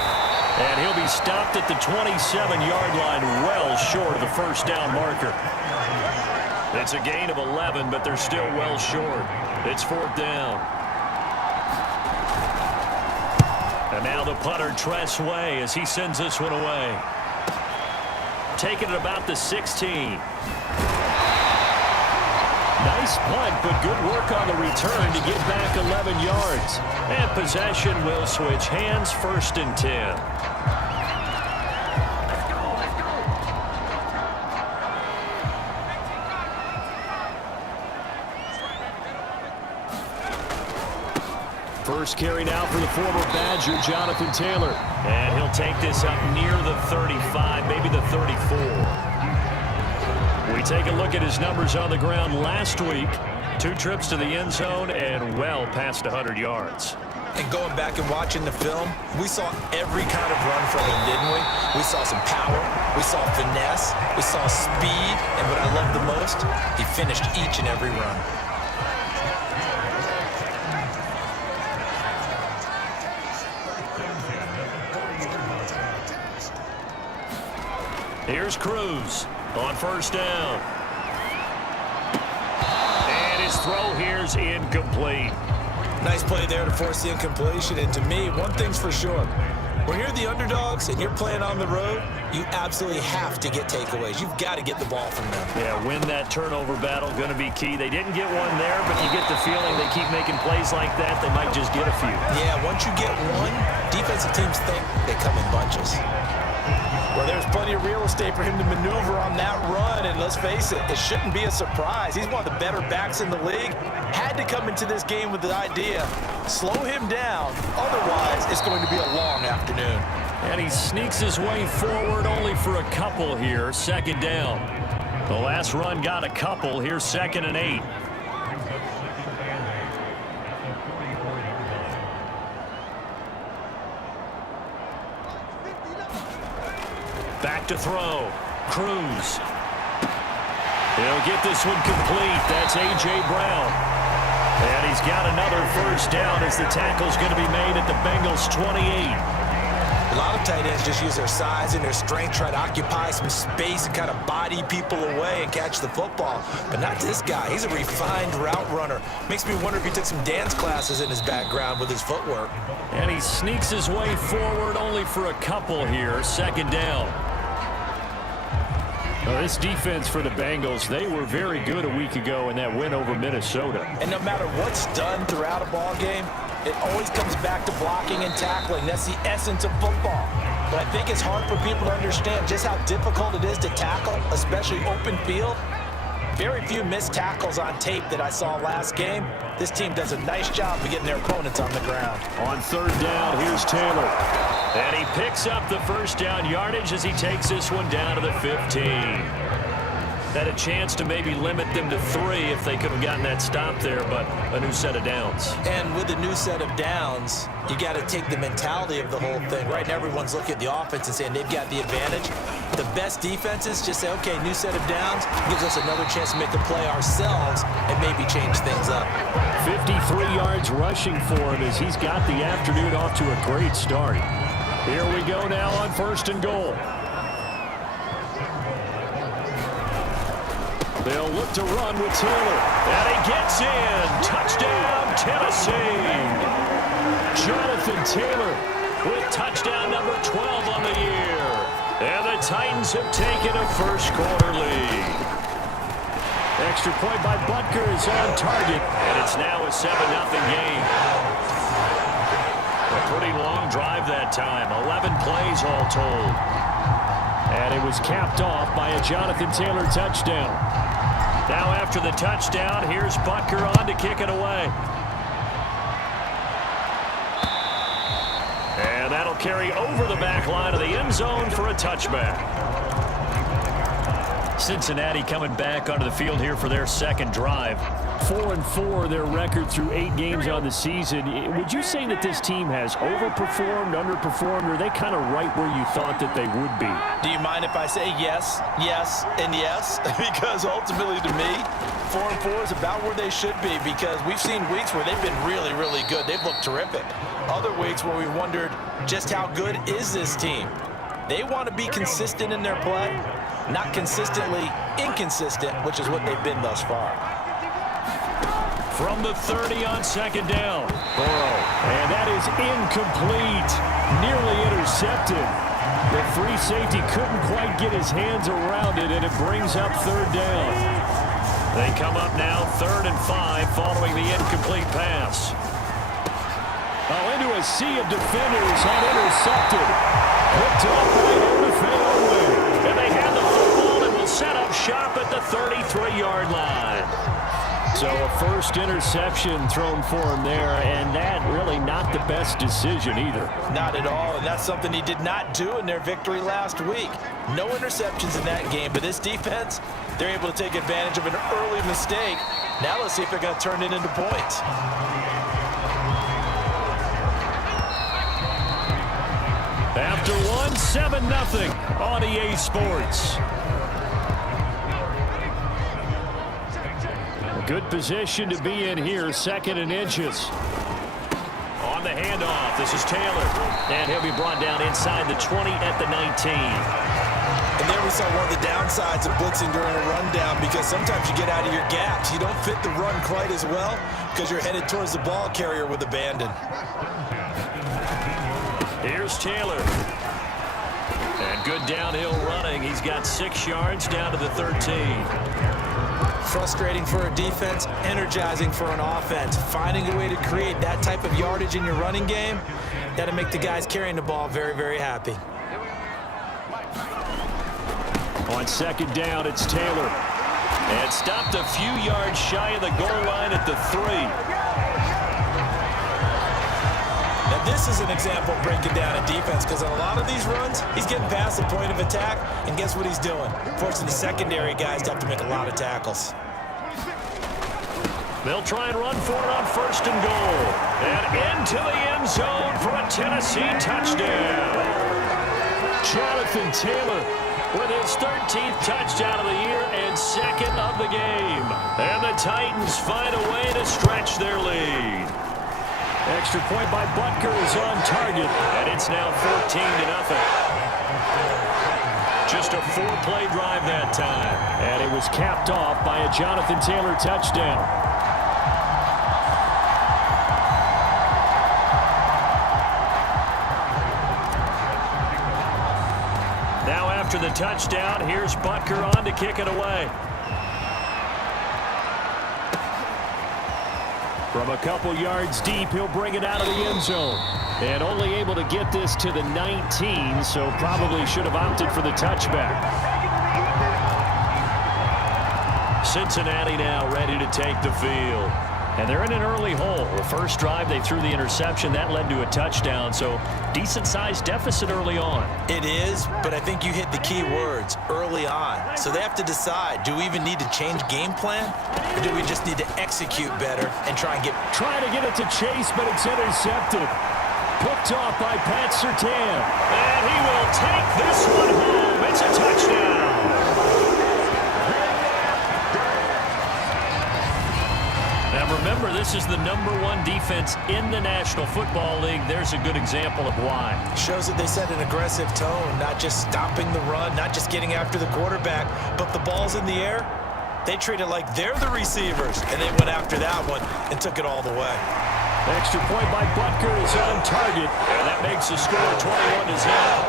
And he'll be stopped at the 27-yard line, well short of the first down marker. It's a gain of 11, but they're still well short. It's 4th down. And now the punter, Tress Way, as he sends this one away. Taking it about the 16. Nice punt, but good work on the return to get back 11 yards. And possession will switch hands, 1st and 10. First carry now for the former Badger, Jonathan Taylor. And he'll take this up near the 35, maybe the 34. We take a look at his numbers on the ground last week. 2 trips to the end zone and well past 100 yards. And going back and watching the film, we saw every kind of run from him, didn't we? We saw some power, we saw finesse, we saw speed, and what I love the most, he finished each and every run. Here's Cruz on 1st down. And his throw here's incomplete. Nice play there to force the incompletion. And to me, one thing's for sure. When you're the underdogs and you're playing on the road, you absolutely have to get takeaways. You've got to get the ball from them. Yeah, win that turnover battle, going to be key. They didn't get one there, but you get the feeling they keep making plays like that, they might just get a few. Yeah, once you get one, defensive teams think they come in bunches. Well, there's plenty of real estate for him to maneuver on that run, and let's face it, it shouldn't be a surprise. He's one of the better backs in the league. Had to come into this game with the idea, slow him down, otherwise it's going to be a long afternoon. And he sneaks his way forward only for a couple here, second down. The last run got a couple, here's 2nd and 8. Back to throw. Cruz. He'll get this one complete. That's A.J. Brown. And he's got another first down as the tackle's going to be made at the Bengals 28. A lot of tight ends just use their size and their strength, try to occupy some space and kind of body people away and catch the football. But not this guy. He's a refined route runner. Makes me wonder if he took some dance classes in his background with his footwork. And he sneaks his way forward only for a couple here, second down. Well, this defense for the Bengals, they were very good a week ago in that win over Minnesota. And no matter what's done throughout a ball game, it always comes back to blocking and tackling. That's the essence of football. But I think it's hard for people to understand just how difficult it is to tackle, especially open field. Very few missed tackles on tape that I saw last game. This team does a nice job of getting their opponents on the ground. On third down, here's Taylor. And he picks up the first down yardage as he takes this one down to the 15. Had a chance to maybe limit them to 3 if they could have gotten that stop there, but a new set of downs. And with a new set of downs, you got to take the mentality of the whole thing. Right now, everyone's looking at the offense and saying they've got the advantage. The best defenses just say, okay, new set of downs, gives us another chance to make a play ourselves and maybe change things up. 53 yards rushing for him as he's got the afternoon off to a great start. Here we go now on 1st and goal. They'll look to run with Taylor. And he gets in. Touchdown, Tennessee. Jonathan Taylor with touchdown number 12 on the year. And the Titans have taken a first-quarter lead. Extra point by Butker is on target. And it's now a 7-0 game. A pretty long drive that time. 11 plays all told. And it was capped off by a Jonathan Taylor touchdown. Now after the touchdown, here's Butker on to kick it away. And that'll carry over the back line of the end zone for a touchback. Cincinnati coming back onto the field here for their second drive. 4-4 their record through 8 games on the season. Would you say that this team has overperformed, underperformed, or are they kind of right where you thought that they would be? Do you mind if I say yes, yes, and yes? Because ultimately to me, 4-4 is about where they should be, because we've seen weeks where they've been really, really good. They've looked terrific. Other weeks where we wondered just how good is this team. They want to be consistent in their play, not consistently inconsistent, which is what they've been thus far. From the 30 on second down. Burrow. And that is incomplete. Nearly intercepted. The free safety couldn't quite get his hands around it, and it brings up third down. They come up now 3rd and 5 following the incomplete pass. Oh, into a sea of defenders and intercepted. Picked up by Odafe. And they have the football and will set up shop at the 33-yard line. So a first interception thrown for him there, and that really not the best decision either. Not at all, and that's something he did not do in their victory last week. No interceptions in that game, but this defense, they're able to take advantage of an early mistake. Now let's see if they're going to turn it into points. After one, 7-0 on EA Sports. Good position to be in here, 2nd and inches. On the the handoff. This is Taylor. And he'll be brought down inside the 20 at the 19. And there we saw one of the downsides of blitzing during a rundown, because sometimes you get out of your gaps. You don't fit the run quite as well because you're headed towards the ball carrier with abandon. Here's Taylor. And good downhill running. He's got 6 yards down to the 13. Frustrating for a defense, energizing for an offense. Finding a way to create that type of yardage in your running game, that'll make the guys carrying the ball very, very happy. On second down, it's Taylor. And stopped a few yards shy of the goal line at the 3. Now this is an example of breaking down a defense, because on a lot of these runs, he's getting past the point of attack, and guess what he's doing? Forcing the secondary guys to have to make a lot of tackles. They'll try and run for it on first and goal. And into the end zone for a Tennessee touchdown. Jonathan Taylor with his 13th touchdown of the year and 2nd of the game. And the Titans find a way to stretch their lead. Extra point by Butker is on target. And it's now 14-0. Just a 4-play drive that time. And it was capped off by a Jonathan Taylor touchdown. Now after the touchdown, here's Butker on to kick it away. From a couple yards deep, he'll bring it out of the end zone. And only able to get this to the 19, so probably should have opted for the touchback. Cincinnati now ready to take the field. And they're in an early hole. The first drive, they threw the interception. That led to a touchdown, so decent-sized deficit early on. It is, but I think you hit the key words, early on. So they have to decide, do we even need to change game plan? Or do we just need to execute better and trying to get it to Chase, but it's intercepted. Picked off by Pat Surtain. And he will take this one home. It's a touchdown. Now remember, this is the #1 defense in the National Football League. There's a good example of why. Shows that they set an aggressive tone, not just stopping the run, not just getting after the quarterback, but the ball's in the air. They treat it like they're the receivers, and they went after that one and took it all the way. Extra point by Butker is on target. And that makes the score 21-0.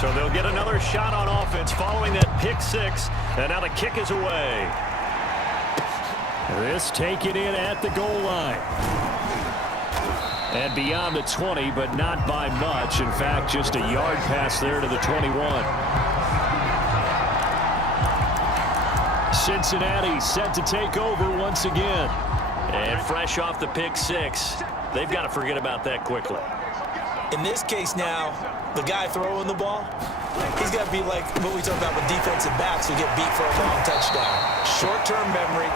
So they'll get another shot on offense following that pick 6. And now the kick is away. This taken in at the goal line. And beyond the 20, but not by much. In fact, just a yard pass there to the 21. Cincinnati set to take over once again. And fresh off the pick 6, they've got to forget about that quickly. In this case now, the guy throwing the ball, he's got to be like what we talk about with defensive backs who get beat for a long touchdown. Short-term memory,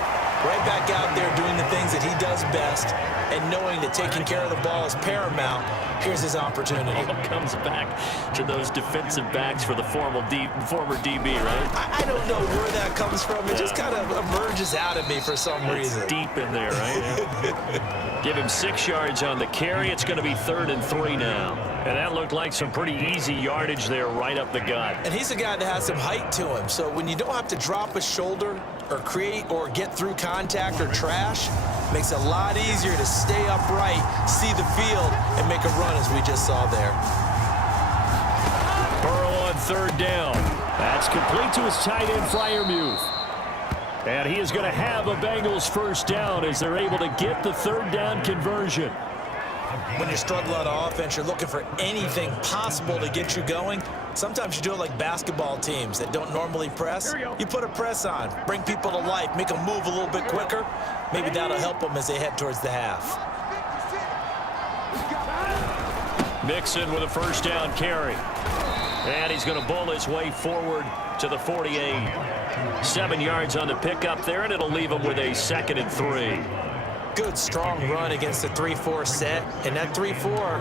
right back out there doing the things that he does best, and knowing that taking care of the ball is paramount. Here's his opportunity. It comes back to those defensive backs for the former DB, right? I don't know where that comes from. It just kind of emerges out of me for some reason. It's deep in there, right? Give him 6 yards on the carry. It's going to be 3rd and 3 now. And that looked like some pretty easy yardage there right up the gut. And he's a guy that has some height to him. So when you don't have to drop a shoulder or create or get through contact or trash, makes it a lot easier to stay upright, see the field, and make a run as we just saw there. Burrow on 3rd down. That's complete to his tight end, Freiermuth. And he is going to have a Bengals first down as they're able to get the 3rd down conversion. When you're struggling on offense, you're looking for anything possible to get you going. Sometimes you do it like basketball teams that don't normally press. You put a press on, bring people to life, make them move a little bit quicker. Maybe that'll help them as they head towards the half. Mixon with a first down carry. And he's going to bull his way forward to the 48. 7 yards on the pickup there, and it'll leave him with a 2nd and 3. Good, strong run against the 3-4 set. And that 3-4,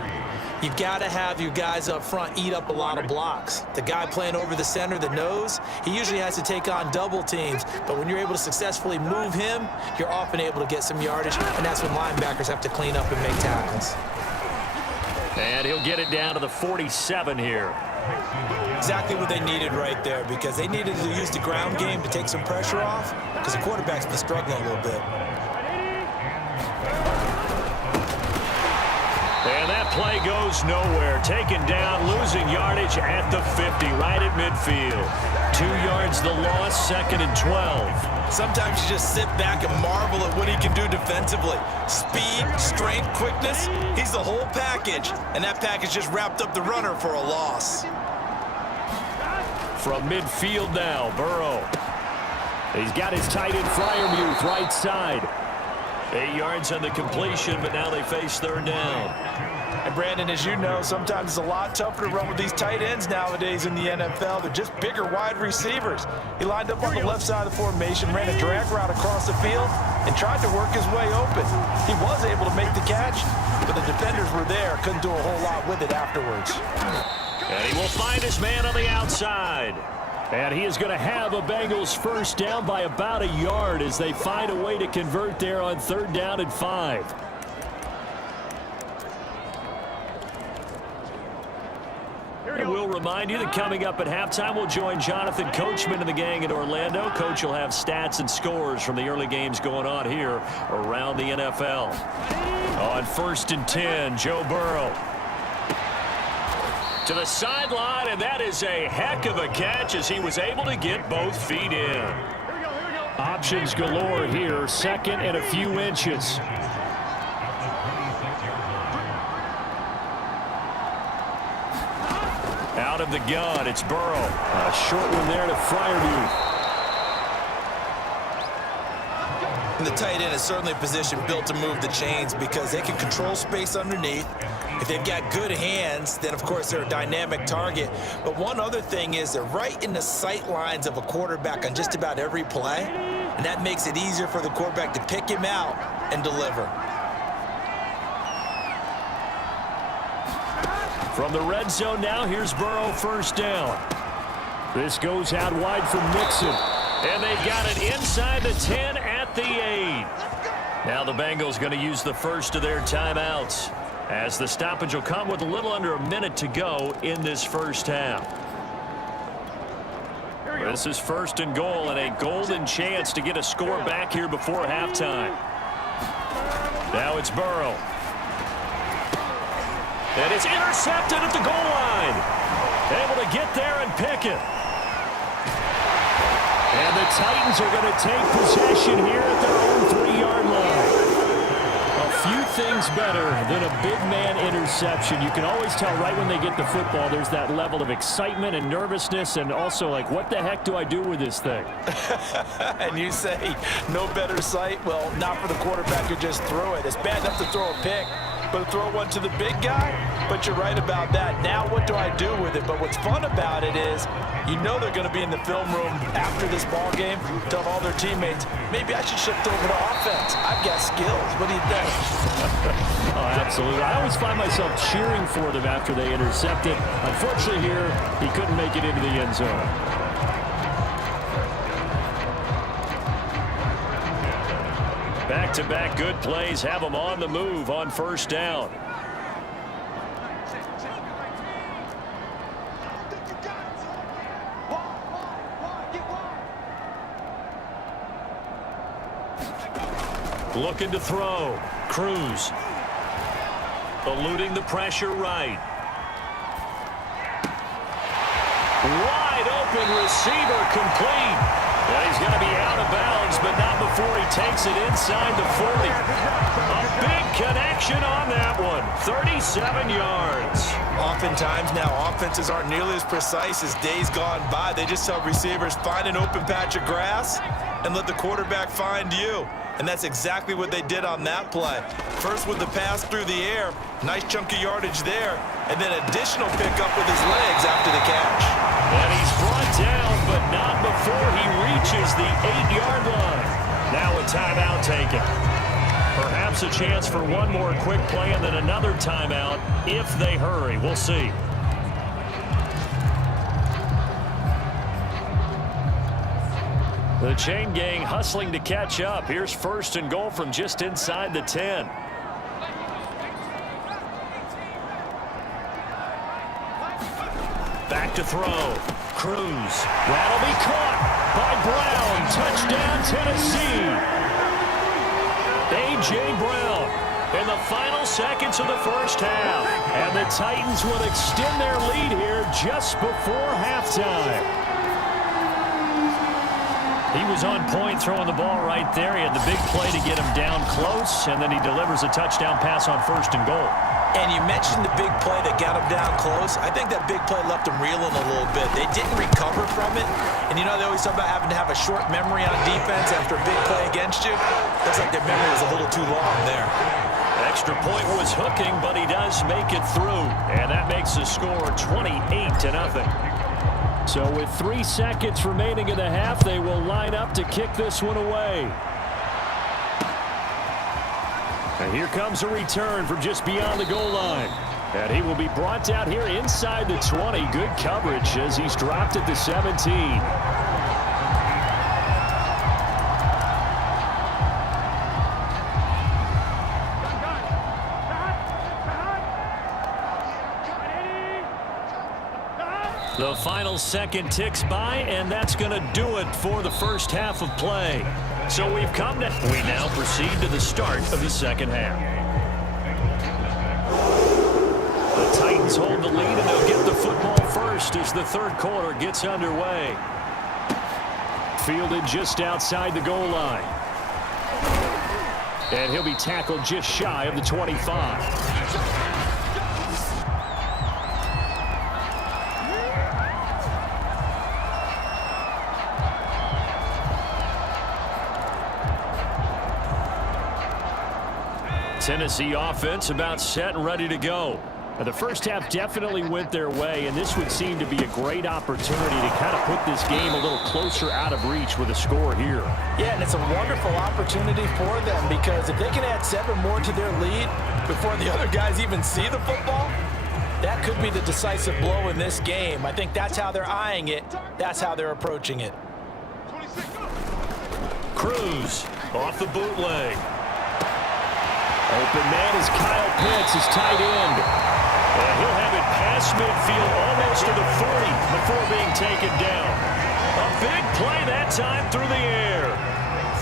You've got to have your guys up front eat up a lot of blocks. The guy playing over the center, the nose, he usually has to take on double teams. But when you're able to successfully move him, you're often able to get some yardage, and that's when linebackers have to clean up and make tackles. And he'll get it down to the 47 here. Exactly what they needed right there, because they needed to use the ground game to take some pressure off, because the quarterback's been struggling a little bit. And that play goes nowhere. Taken down, losing yardage at the 50, right at midfield. 2 yards the loss, 2nd and 12. Sometimes you just sit back and marvel at what he can do defensively. Speed, strength, quickness, he's the whole package. And that package just wrapped up the runner for a loss. From midfield now, Burrow. He's got his tight end Freiermuth right side. 8 yards on the completion, but now they face 3rd down. And Brandon, as you know, sometimes it's a lot tougher to run with these tight ends nowadays in the NFL. They're just bigger wide receivers. He lined up on the left side of the formation, ran a drag route across the field, and tried to work his way open. He was able to make the catch, but the defenders were there. Couldn't do a whole lot with it afterwards. And he will find his man on the outside. And he is going to have a Bengals first down by about a yard as they find a way to convert there on 3rd down and 5. And we'll remind you that coming up at halftime, we'll join Jonathan Coachman and the gang in Orlando. Coach will have stats and scores from the early games going on here around the NFL. On 1st and 10, Joe Burrow. To the sideline, and that is a heck of a catch as he was able to get both feet in. Options galore here, 2nd and a few inches. Out of the gun, it's Burrow. A short one there to Freiermuth. And the tight end is certainly a position built to move the chains because they can control space underneath. If they've got good hands, then of course they're a dynamic target. But one other thing is they're right in the sight lines of a quarterback on just about every play. And that makes it easier for the quarterback to pick him out and deliver. From the red zone now, here's Burrow, 1st down. This goes out wide from Mixon. And they've got it inside the 10 at the 8. Now the Bengals going to use the first of their timeouts, as the stoppage will come with a little under a minute to go in this first half. This is 1st and goal, and a golden chance to get a score back here before halftime. Now it's Burrow. And it's intercepted at the goal line. Able to get there and pick it. And the Titans are going to take possession here at their own 3-yard line. A few things better than a big man interception. You can always tell right when they get the football, there's that level of excitement and nervousness, and also like, what the heck do I do with this thing? And you say, no better sight? Well, not for the quarterback who just threw it. It's bad enough to throw a pick, but to throw one to the big guy? But you're right about that. Now what do I do with it? But what's fun about it is, you know they're going to be in the film room after this ball game, tell all their teammates, maybe I should shift over to offense. I've got skills. What do you think? Oh, absolutely. I always find myself cheering for them after they intercept it. Unfortunately here, he couldn't make it into the end zone. Back-to-back good plays have them on the move on 1st down. Looking to throw. Cruz. Eluding the pressure right. Wide open receiver complete. And he's going to be out of bounds, but not before he takes it inside the 40. A big connection on that one. 37 yards. Oftentimes now offenses aren't nearly as precise as days gone by. They just tell receivers, find an open patch of grass and let the quarterback find you. And that's exactly what they did on that play. First with the pass through the air, nice chunk of yardage there, and then additional pickup with his legs after the catch. And he's brought down, but not before he reaches the 8-yard line. Now a timeout taken. Perhaps perhaps a chance for one more quick play and then another timeout if they hurry. We'll see. The chain gang hustling to catch up. Here's first and goal from just inside the 10. Back to throw. Cruz. That'll be caught by Brown. Touchdown, Tennessee. A.J. Brown in the final seconds of the first half. And the Titans will extend their lead here just before halftime. He was on point throwing the ball right there. He had the big play to get him down close, and then he delivers a touchdown pass on first and goal. And you mentioned the big play that got him down close. I think that big play left him reeling a little bit. They didn't recover from it. And you know, they always talk about having to have a short memory on defense after a big play against you. Looks like their memory was a little too long there. Extra point was hooking, but he does make it through. And that makes the score 28-0. So with 3 seconds remaining in the half, they will line up to kick this one away. And here comes a return from just beyond the goal line. And he will be brought down here inside the 20. Good coverage as he's dropped at the 17. The final second ticks by, and that's going to do it for the first half of play. So we now proceed to the start of the second half. The Titans hold the lead, and they'll get the football first as the third quarter gets underway. Fielded just outside the goal line. And he'll be tackled just shy of the 25. Tennessee offense about set and ready to go. Now, the first half definitely went their way, and this would seem to be a great opportunity to kind of put this game a little closer out of reach with a score here. Yeah, and it's a wonderful opportunity for them because if they can add 7 more to their lead before the other guys even see the football, that could be the decisive blow in this game. I think that's how they're eyeing it. That's how they're approaching it. Cruz off the bootleg. Open man is Kyle Pitts, his tight end. And he'll have it past midfield almost to the 40 before being taken down. A big play that time through the air.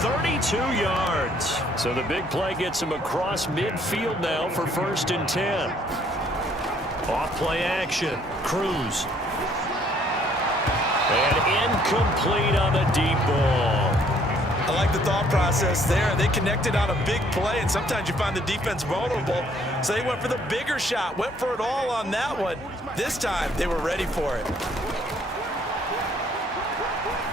32 yards. So the big play gets him across midfield now for first and 10. Off play action. Cruz. And incomplete on the deep ball. I like the thought process there. They connected on a big play, and sometimes you find the defense vulnerable. So they went for the bigger shot, went for it all on that one. This time, they were ready for it.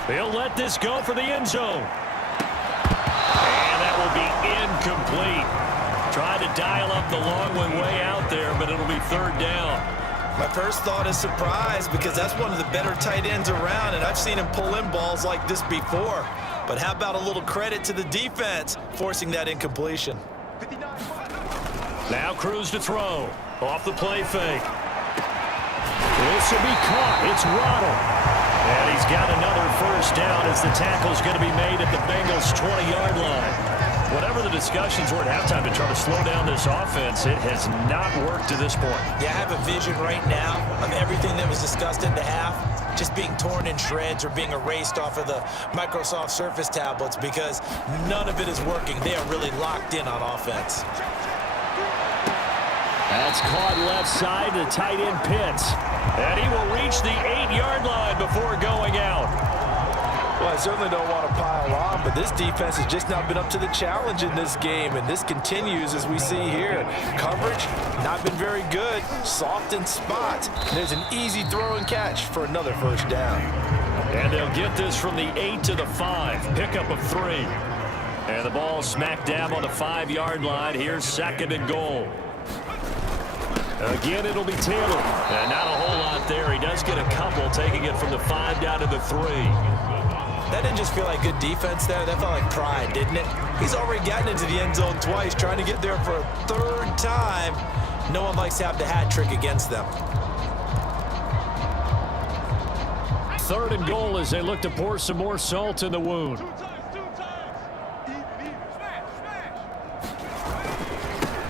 They'll let this go for the end zone. And that will be incomplete. Tried to dial up the long one way out there, but it'll be third down. My first thought is surprise because that's one of the better tight ends around, and I've seen him pull in balls like this before. But how about a little credit to the defense forcing that incompletion? Now Cruz to throw. Off the play fake. This will be caught. It's Waddle. And he's got another first down as the tackle's going to be made at the Bengals' 20-yard line. Whatever the discussions were at halftime to try to slow down this offense, it has not worked to this point. Yeah, I have a vision right now of everything that was discussed in the half just being torn in shreds or being erased off of the Microsoft Surface tablets because none of it is working. They are really locked in on offense. That's caught left side to tight end Pitts. And he will reach the 8-yard line before going out. Well, I certainly don't want to pile on, but this defense has just not been up to the challenge in this game, and this continues as we see here. Coverage, not been very good, soft in spots. There's an easy throw and catch for another first down. And they'll get this from the 8 to the 5, pickup of 3. And the ball smack dab on the 5-yard line. Here's second and goal. Again, it'll be Taylor. And not a whole lot there. He does get a couple, taking it from the 5 down to the 3. That didn't just feel like good defense there. That felt like pride, didn't it? He's already gotten into the end zone twice, trying to get there for a third time. No one likes to have the hat trick against them. 3rd and goal as they look to pour some more salt in the wound.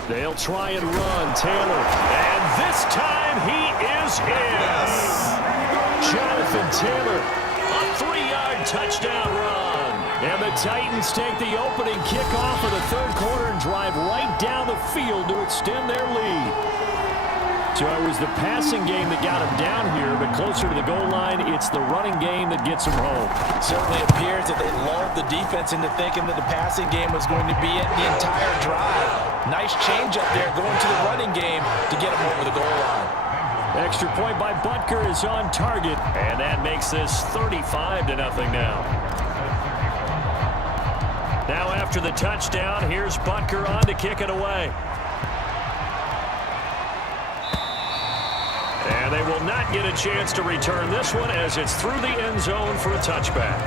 They'll try and run. Taylor. And this time he is in. Yes. Jonathan Taylor. A 3-yard touchdown run. And the Titans take the opening kickoff of the 3rd quarter and drive right down the field to extend their lead. So it was the passing game that got him down here, but closer to the goal line, it's the running game that gets him home. Certainly appears that they lulled the defense into thinking that the passing game was going to be it the entire drive. Nice change up there going to the running game to get him over the goal line. Extra point by Butker is on target, and that makes this 35-0 now. Now after the touchdown, here's Butker on to kick it away. And they will not get a chance to return this one as it's through the end zone for a touchback.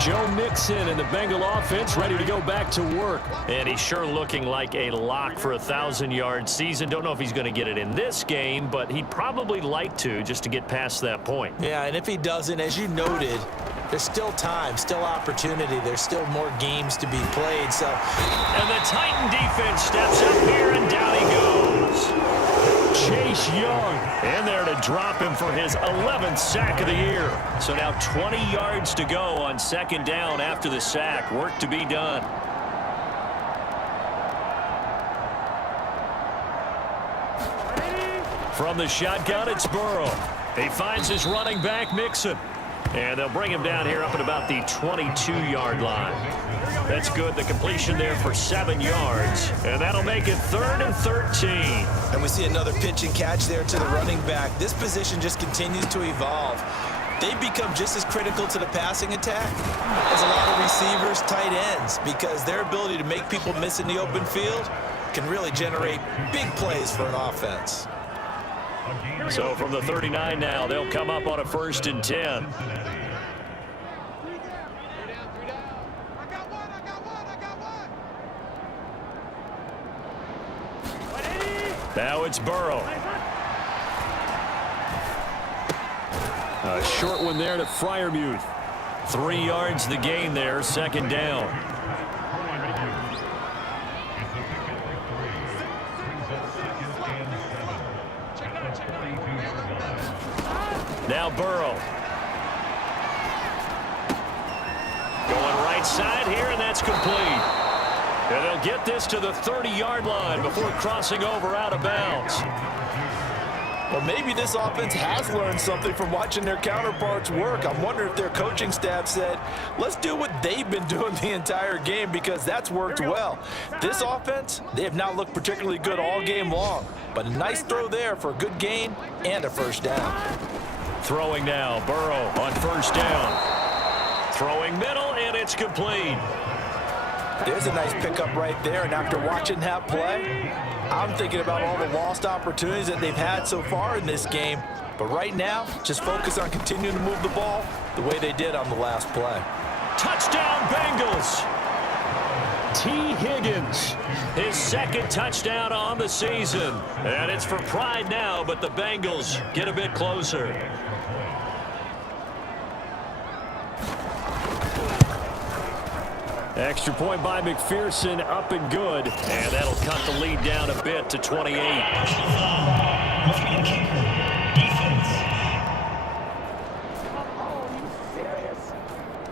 Joe Mixon and the Bengal offense ready to go back to work. And he's sure looking like a lock for a 1,000-yard season. Don't know if he's going to get it in this game, but he'd probably like to just to get past that point. Yeah, and if he doesn't, as you noted, there's still time, still opportunity. There's still more games to be played. So, and the Titan defense steps up here, and down he goes. Chase Young in there to drop him for his 11th sack of the year. So now 20 yards to go on 2nd down after the sack. Work to be done. From the shotgun, it's Burrow. He finds his running back, Mixon. And they'll bring him down here up at about the 22-yard line. That's good. The completion there for 7 yards. And that'll make it 3rd and 13. And we see another pitch and catch there to the running back. This position just continues to evolve. They've become just as critical to the passing attack as a lot of receivers, tight ends, because their ability to make people miss in the open field can really generate big plays for an offense. So from the 39 now, they'll come up on a 1st and 10. Now it's Burrow. A short one there to Freiermuth. 3 yards the gain there, 2nd down. Now Burrow. Going right side here, and that's complete. And they'll get this to the 30-yard line before crossing over out of bounds. Well, maybe this offense has learned something from watching their counterparts work. I'm wondering if their coaching staff said, let's do what they've been doing the entire game, because that's worked well. This offense, they have not looked particularly good all game long, but a nice throw there for a good gain and a 1st down. Throwing now, Burrow on 1st down. Throwing middle, and it's complete. There's a nice pickup right there, and after watching that play, I'm thinking about all the lost opportunities that they've had so far in this game. But right now, just focus on continuing to move the ball the way they did on the last play. Touchdown, Bengals! T. Higgins, his 2nd touchdown on the season. And it's for pride now, but the Bengals get a bit closer. Extra point by McPherson, up and good. And that'll cut the lead down a bit to 28.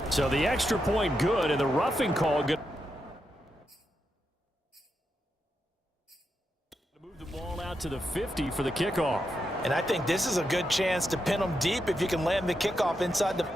So the extra point good, and the roughing call good. Move the ball out to the 50 for the kickoff. And I think this is a good chance to pin them deep if you can land the kickoff inside the...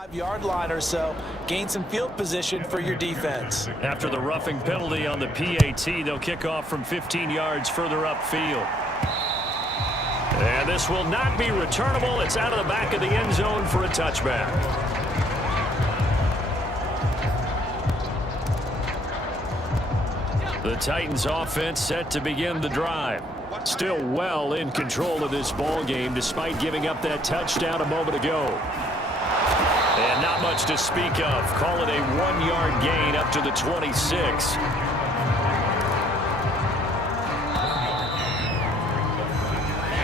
5-yard line or so. Gain some field position for your defense. After the roughing penalty on the PAT, they'll kick off from 15 yards further upfield. And this will not be returnable. It's out of the back of the end zone for a touchback. The Titans offense set to begin the drive. Still well in control of this ball game despite giving up that touchdown a moment ago. And not much to speak of. Call it a 1-yard gain up to the 26.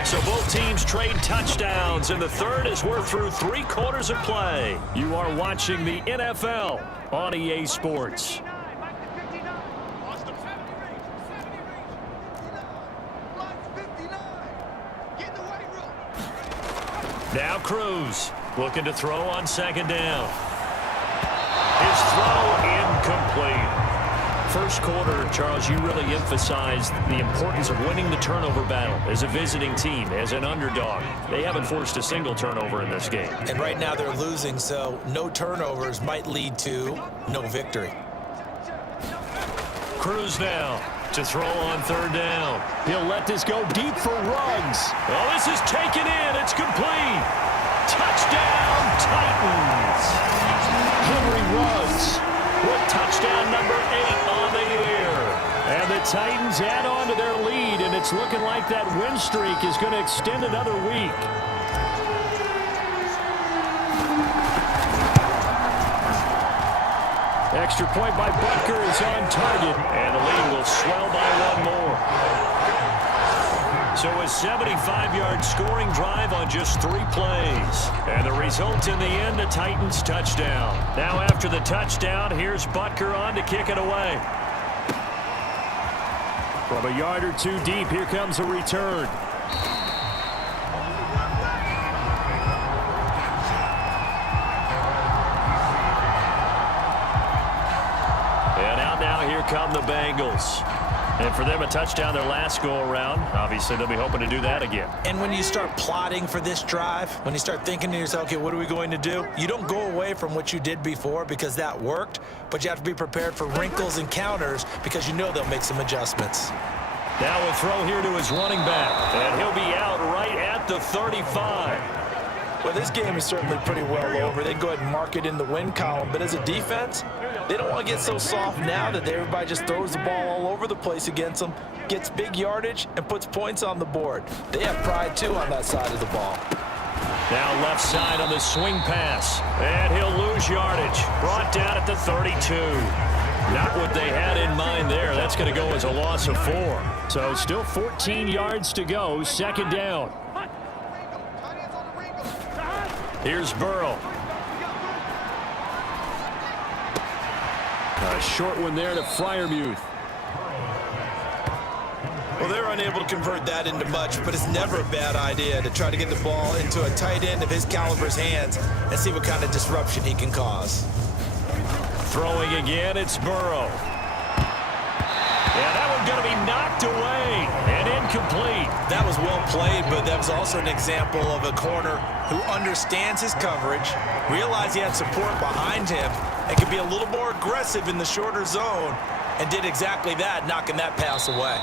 So both teams trade touchdowns, and the third as we're through 3 quarters of play. You are watching the NFL on EA Sports. Now Cruz looking to throw on second down. His throw incomplete. First quarter, Charles, you really emphasized the importance of winning the turnover battle as a visiting team, as an underdog. They haven't forced a single turnover in this game. And right now they're losing, so no turnovers might lead to no victory. Cruz now to throw on third down. He'll let this go deep for Ruggs. Oh, this is taken in. It's complete. Touchdown, Titans. Henry Ruggs with touchdown number 8 on the year. And the Titans add on to their lead, and it's looking like that win streak is going to extend another week. Extra point by Butker is on target, and the lead will swell by 1 more. So a 75-yard scoring drive on just 3 plays. And the result in the end, a Titans touchdown. Now after the touchdown, here's Butker on to kick it away. From a yard or 2 deep, here comes a return. And out now, here come the Bengals. And for them, a touchdown their last go-around. Obviously, they'll be hoping to do that again. And when you start plotting for this drive, when you start thinking to yourself, okay, what are we going to do? You don't go away from what you did before because that worked, but you have to be prepared for wrinkles and counters because you know they'll make some adjustments. Now a throw here to his running back, and he'll be out right at the 35. Well, this game is certainly pretty well over. They go ahead and mark it in the win column, but as a defense, they don't want to get so soft now that everybody just throws the ball all over the place against them, gets big yardage, and puts points on the board. They have pride, too, on that side of the ball. Now left side on the swing pass, and he'll lose yardage. Brought down at the 32. Not what they had in mind there. That's going to go as a loss of 4. So still 14 yards to go, second down. Here's Burrow. A short one there to Freiermuth. Well, they're unable to convert that into much, but it's never a bad idea to try to get the ball into a tight end of his caliber's hands and see what kind of disruption he can cause. Throwing again, it's Burrow. Yeah, that one's going to be knocked away and incomplete. That was well played, but that was also an example of a corner who understands his coverage, realized he had support behind him, and could be a little more aggressive in the shorter zone, and did exactly that, knocking that pass away.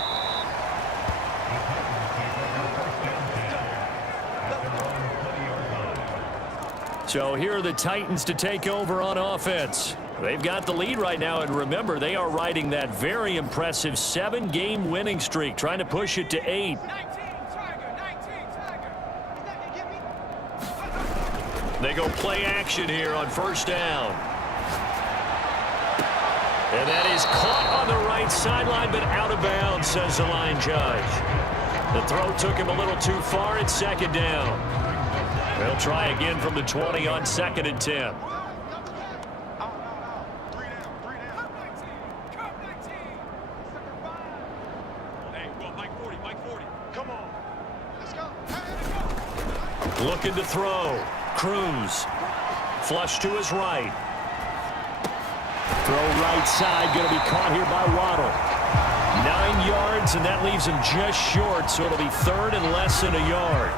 So here are the Titans to take over on offense. They've got the lead right now, and remember, they are riding that very impressive 7-game winning streak, trying to push it to 8. They go play action here on first down. And that is caught on the right sideline, but out of bounds, says the line judge. The throw took him a little too far. It's second down. They'll try again from the 20 on 2nd and 10. Looking to throw. Cruz. Flush to his right. Throw right side, going to be caught here by Waddle. 9 yards, and that leaves him just short, so it'll be 3rd and less than a yard.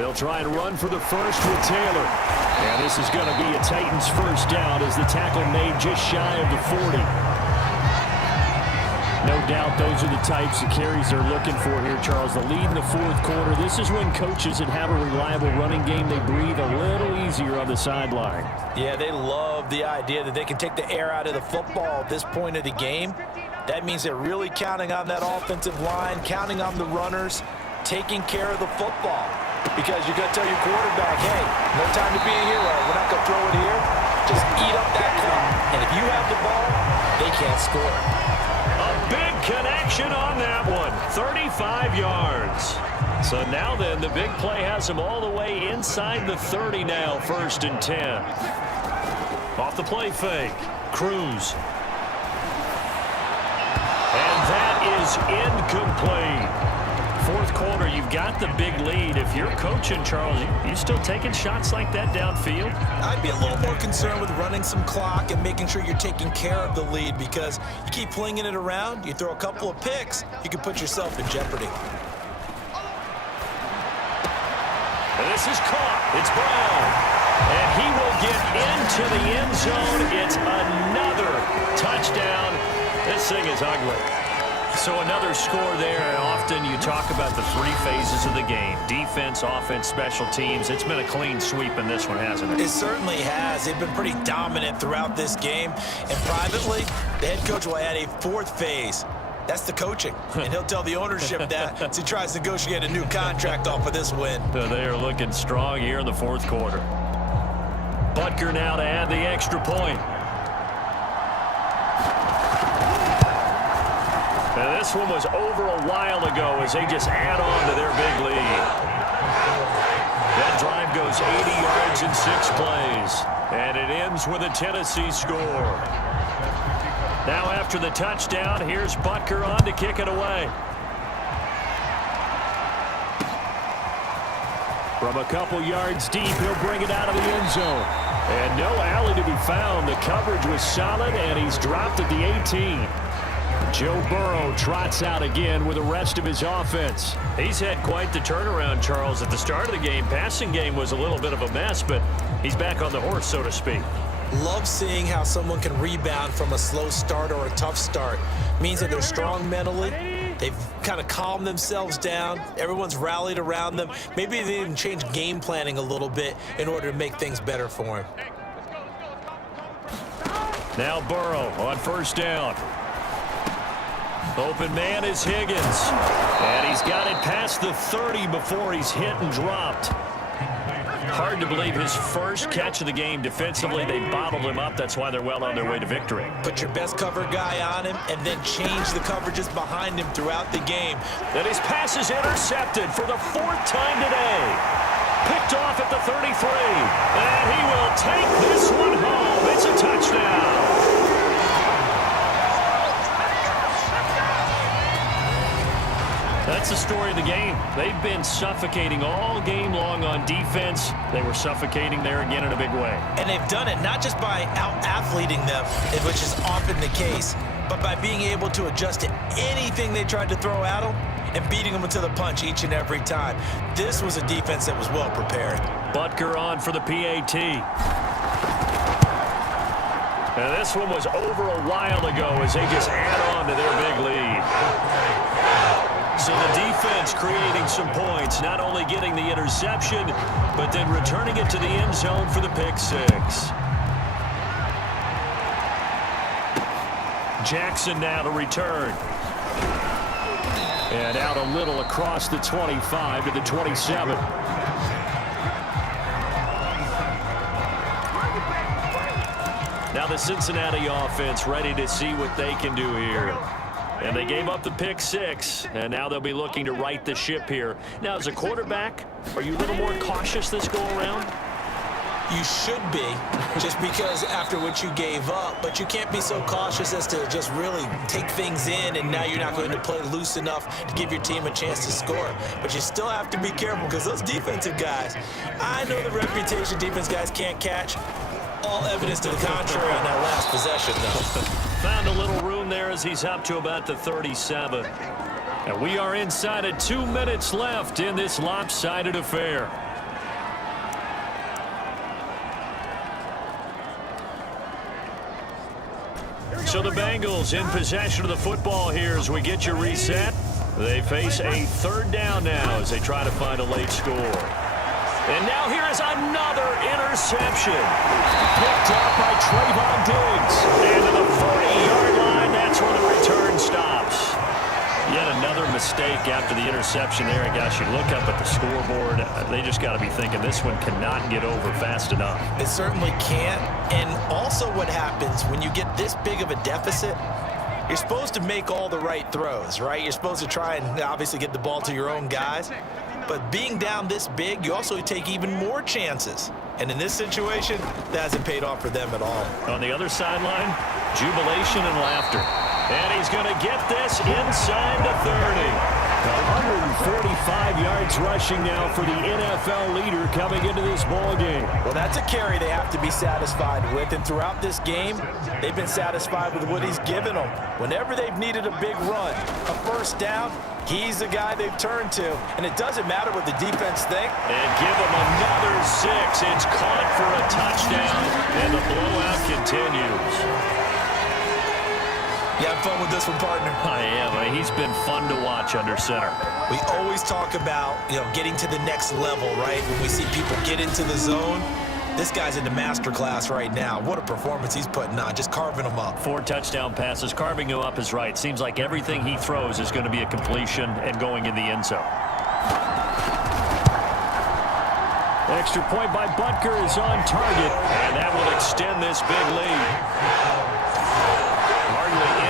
They'll try and run for the first with Taylor. And this is going to be a Titans first down as the tackle made just shy of the 40. No doubt those are the types of carries they're looking for here, Charles. The lead in the fourth quarter. This is when coaches that have a reliable running game, they breathe a little easier on the sideline. Yeah, they love the idea that they can take the air out of the football at this point of the game. That means they're really counting on that offensive line, counting on the runners, taking care of the football. Because you're going to tell your quarterback, hey, no time to be a hero. We're not going to throw it here. Just eat up that clock. And if you have the ball, they can't score. A big connection on that one. 35 yards. So now then, the big play has them all the way inside the 30 now, 1st and 10. Off the play fake. Cruz. And that is incomplete. Fourth quarter, you've got the big lead. If you're coaching, Charles, you still taking shots like that downfield? I'd be a little more concerned with running some clock and making sure you're taking care of the lead, because you keep flinging it around, you throw a couple of picks, you can put yourself in jeopardy. And this is caught. It's Brown. And he will get into the end zone. It's another touchdown. This thing is ugly. So another score there, and often you talk about the three phases of the game: defense, offense, special teams. It's been a clean sweep in this one, hasn't it? It certainly has. They've been pretty dominant throughout this game. And privately, the head coach will add a fourth phase. That's the coaching. And he'll tell the ownership that as he tries to negotiate a new contract off of this win. They are looking strong here in the fourth quarter. Butker now to add the extra point. And this one was over a while ago as they just add on to their big lead. That drive goes 80 yards in 6 plays. And it ends with a Tennessee score. Now after the touchdown, here's Butker on to kick it away. From a couple yards deep, he'll bring it out of the end zone. And no alley to be found. The coverage was solid, and he's dropped at the 18. Joe Burrow trots out again with the rest of his offense. He's had quite the turnaround, Charles. At the start of the game, passing game was a little bit of a mess, but he's back on the horse, so to speak. Love seeing how someone can rebound from a slow start or a tough start. Means that they're strong mentally. They've kind of calmed themselves down. Everyone's rallied around them. Maybe they even changed game planning a little bit in order to make things better for him. Now Burrow on first down. Open man is Higgins. And he's got it past the 30 before he's hit and dropped. Hard to believe his first catch of the game defensively. They bottled him up. That's why they're well on their way to victory. Put your best cover guy on him and then change the coverages behind him throughout the game. And his pass is intercepted for the 4th time today. Picked off at the 33. And he will take this one home. It's a touchdown. That's the story of the game. They've been suffocating all game long on defense. They were suffocating there again in a big way. And they've done it not just by out-athleting them, which is often the case, but by being able to adjust to anything they tried to throw at them and beating them to the punch each and every time. This was a defense that was well prepared. Butker on for the PAT. And this one was over a while ago as they just add on to their big lead. So the defense creating some points, not only getting the interception, but then returning it to the end zone for the pick six. Jackson now to return. And out a little across the 25 to the 27. Now the Cincinnati offense ready to see what they can do here. And they gave up the pick six, and now they'll be looking to right the ship here. Now, as a quarterback, are you a little more cautious this go-around? You should be, just because after what you gave up, but you can't be so cautious as to just really take things in, and now you're not going to play loose enough to give your team a chance to score. But you still have to be careful, because those defensive guys, I know the reputation defense guys can't catch. All evidence to the contrary on that last possession, though. Found a little room there as he's up to about the 37. And we are inside of 2 minutes left in this lopsided affair. So the Bengals in possession of the football here as we get you reset. They face a third down now as they try to find a late score. And now here is another interception. Picked up by Trayvon Diggs. And to the 40-yard line, that's where the return stops. Yet another mistake after the interception there. And gosh, you look up at the scoreboard, they just got to be thinking this one cannot get over fast enough. It certainly can't. And also what happens when you get this big of a deficit, you're supposed to make all the right throws, right? You're supposed to try and obviously get the ball to your own guys. But being down this big, you also take even more chances. And in this situation, that hasn't paid off for them at all. On the other sideline, jubilation and laughter. And he's going to get this inside the 30. 145 yards rushing now for the NFL leader coming into this ball game. Well, that's a carry they have to be satisfied with. And throughout this game, they've been satisfied with what he's given them. Whenever they've needed a big run, a first down, he's the guy they've turned to. And it doesn't matter what the defense think. And give him another 6. It's caught for a touchdown, and the blowout continues. You have fun with this one, partner? I am. He's been fun to watch under center. We always talk about, getting to the next level, right? When we see people get into the zone, this guy's in the master class right now. What a performance he's putting on, just carving them up. 4 touchdown passes. Carving him up is right. Seems like everything he throws is going to be a completion and going in the end zone. Extra point by Butker is on target. And that will extend this big lead.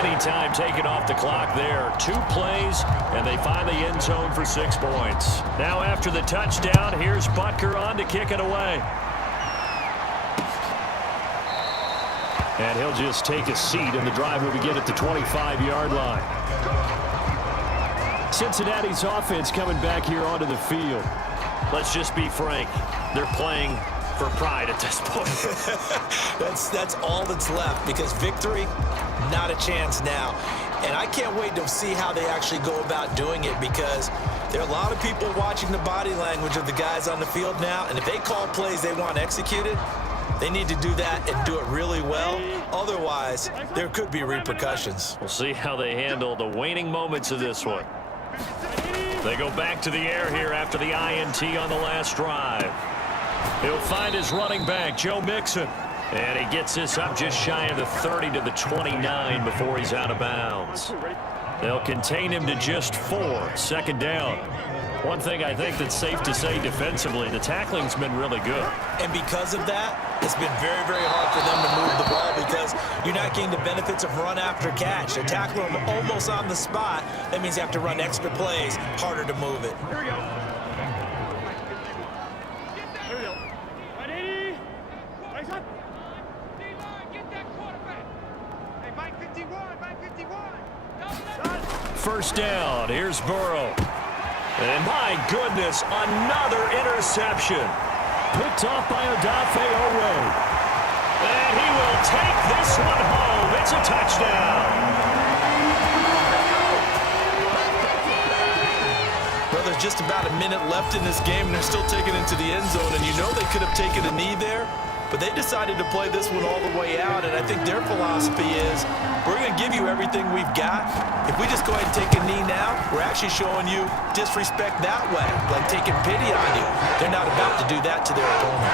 Any time taken off the clock there. 2 plays, and they find the end zone for 6 points. Now after the touchdown, here's Butker on to kick it away. And he'll just take a seat, and the drive will begin at the 25-yard line. Cincinnati's offense coming back here onto the field. Let's just be frank. They're playing for pride at this point. That's all that's left, because victory, not a chance now. And I can't wait to see how they actually go about doing it, because there are a lot of people watching the body language of the guys on the field now, and if they call plays they want executed, they need to do that and do it really well. Otherwise, there could be repercussions. We'll see how they handle the waning moments of this one. They go back to the air here after the INT on the last drive. He'll find his running back, Joe Mixon. And he gets this up just shy of the 30 to the 29 before he's out of bounds. They'll contain him to just 4. Second down. One thing I think that's safe to say defensively, the tackling's been really good. And because of that, it's been very, very hard for them to move the ball, because you're not getting the benefits of run after catch. They're tackling them almost on the spot. That means you have to run extra plays, harder to move it. Here we go. Here we go. Ready? Rise up. Get that quarterback. Hey, Mike 51, Mike 51. First down, here's Burrow. And my goodness, another interception. Picked off by Odafe Oweh. And he will take this one home. It's a touchdown. Well, there's just about a minute left in this game, and they're still taking it to the end zone. And you know they could have taken a knee there, but they decided to play this one all the way out. And I think their philosophy is, we're going to give you everything we've got. If we just go ahead and take a knee now, we're actually showing you disrespect that way, like taking pity on you. They're not about to do that to their opponent.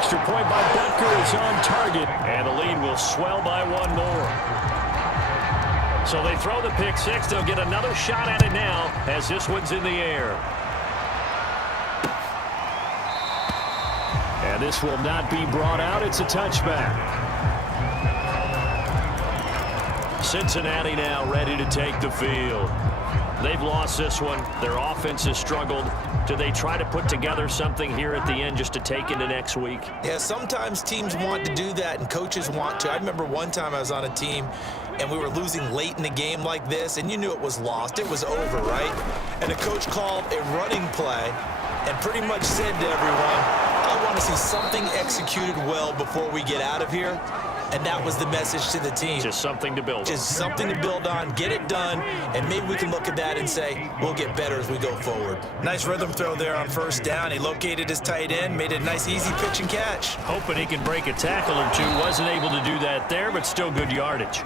Extra point by Butker is on target. And the lead will swell by 1 more. So they throw the pick 6. They'll get another shot at it now as this one's in the air. And this will not be brought out. It's a touchback. Cincinnati now ready to take the field. They've lost this one. Their offense has struggled. Do they try to put together something here at the end just to take into next week? Yeah, sometimes teams want to do that and coaches want to. I remember one time I was on a team and we were losing late in the game like this, and you knew it was lost. It was over, right? And the coach called a running play and pretty much said to everyone, I want to see something executed well before we get out of here. And that was the message to the team. Just something to build on. Just something to build on, get it done, and maybe we can look at that and say, we'll get better as we go forward. Nice rhythm throw there on first down. He located his tight end, made a nice easy pitch and catch. Hoping he can break a tackle or two. Wasn't able to do that there, but still good yardage.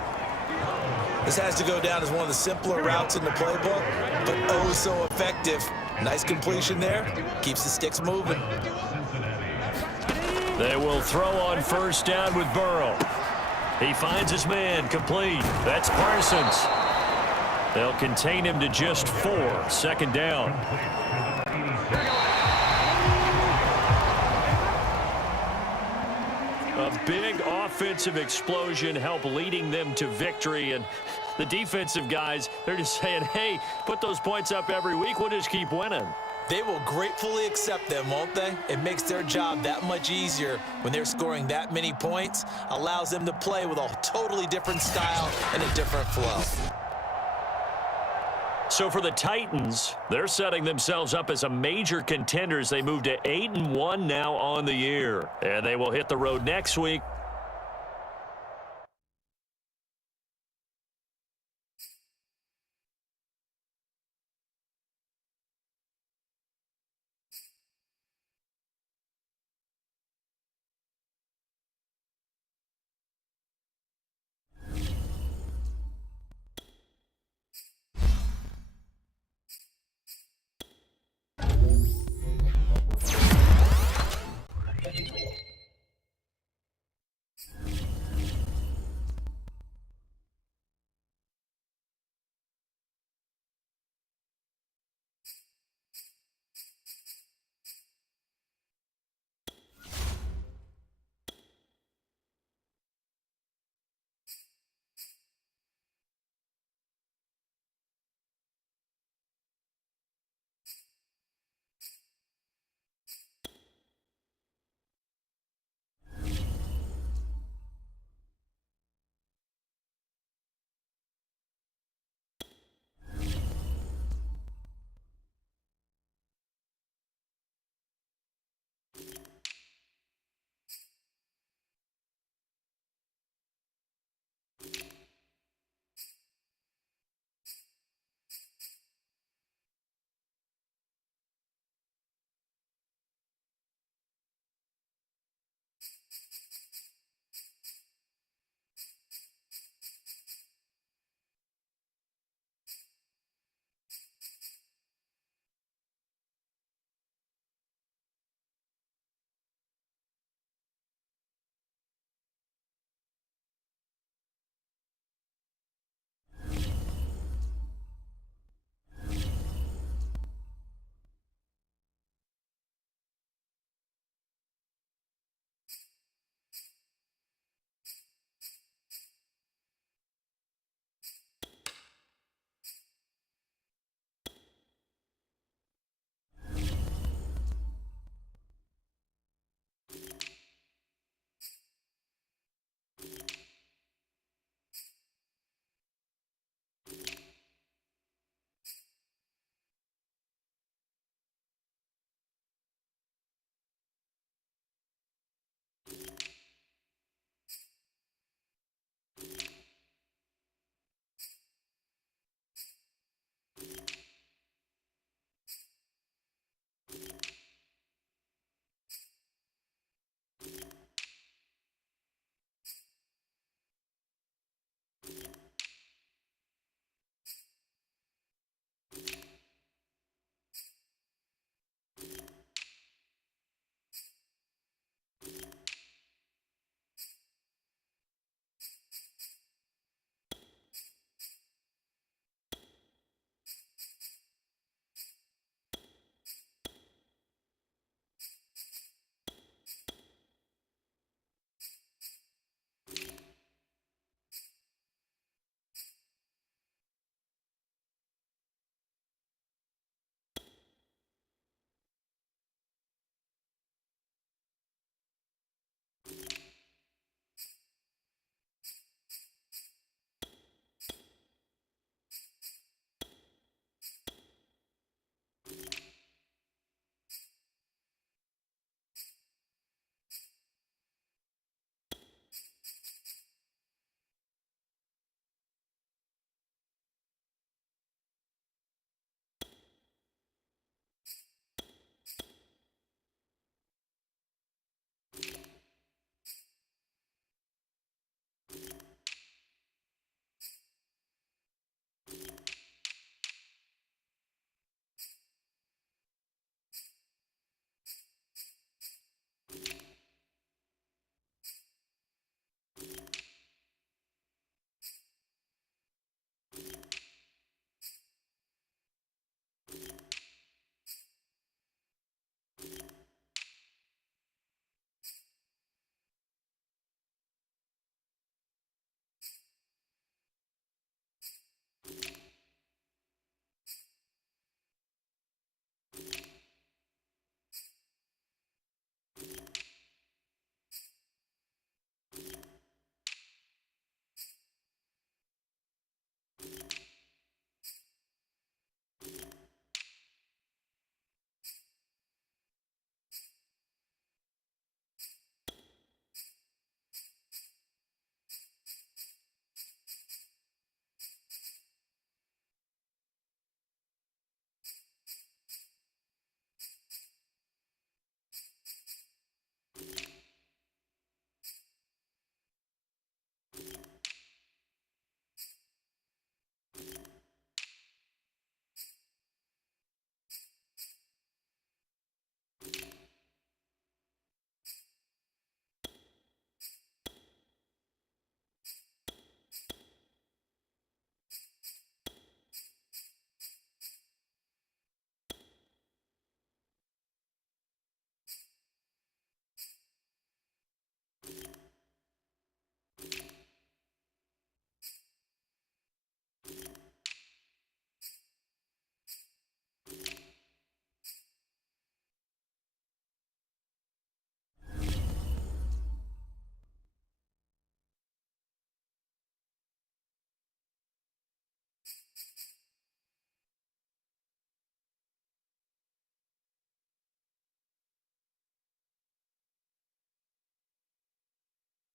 This has to go down as one of the simpler routes in the playbook, but oh so effective. Nice completion there. Keeps the sticks moving. They will throw on first down with Burrow. He finds his man, complete. That's Parsons. They'll contain him to just 4. Second down. A big offensive explosion helped leading them to victory. And the defensive guys, they're just saying, hey, put those points up every week. We'll just keep winning. They will gratefully accept them, won't they? It makes their job that much easier when they're scoring that many points. Allows them to play with a totally different style and a different flow. So for the Titans, they're setting themselves up as a major contender as they move to 8-1 now on the year. And they will hit the road next week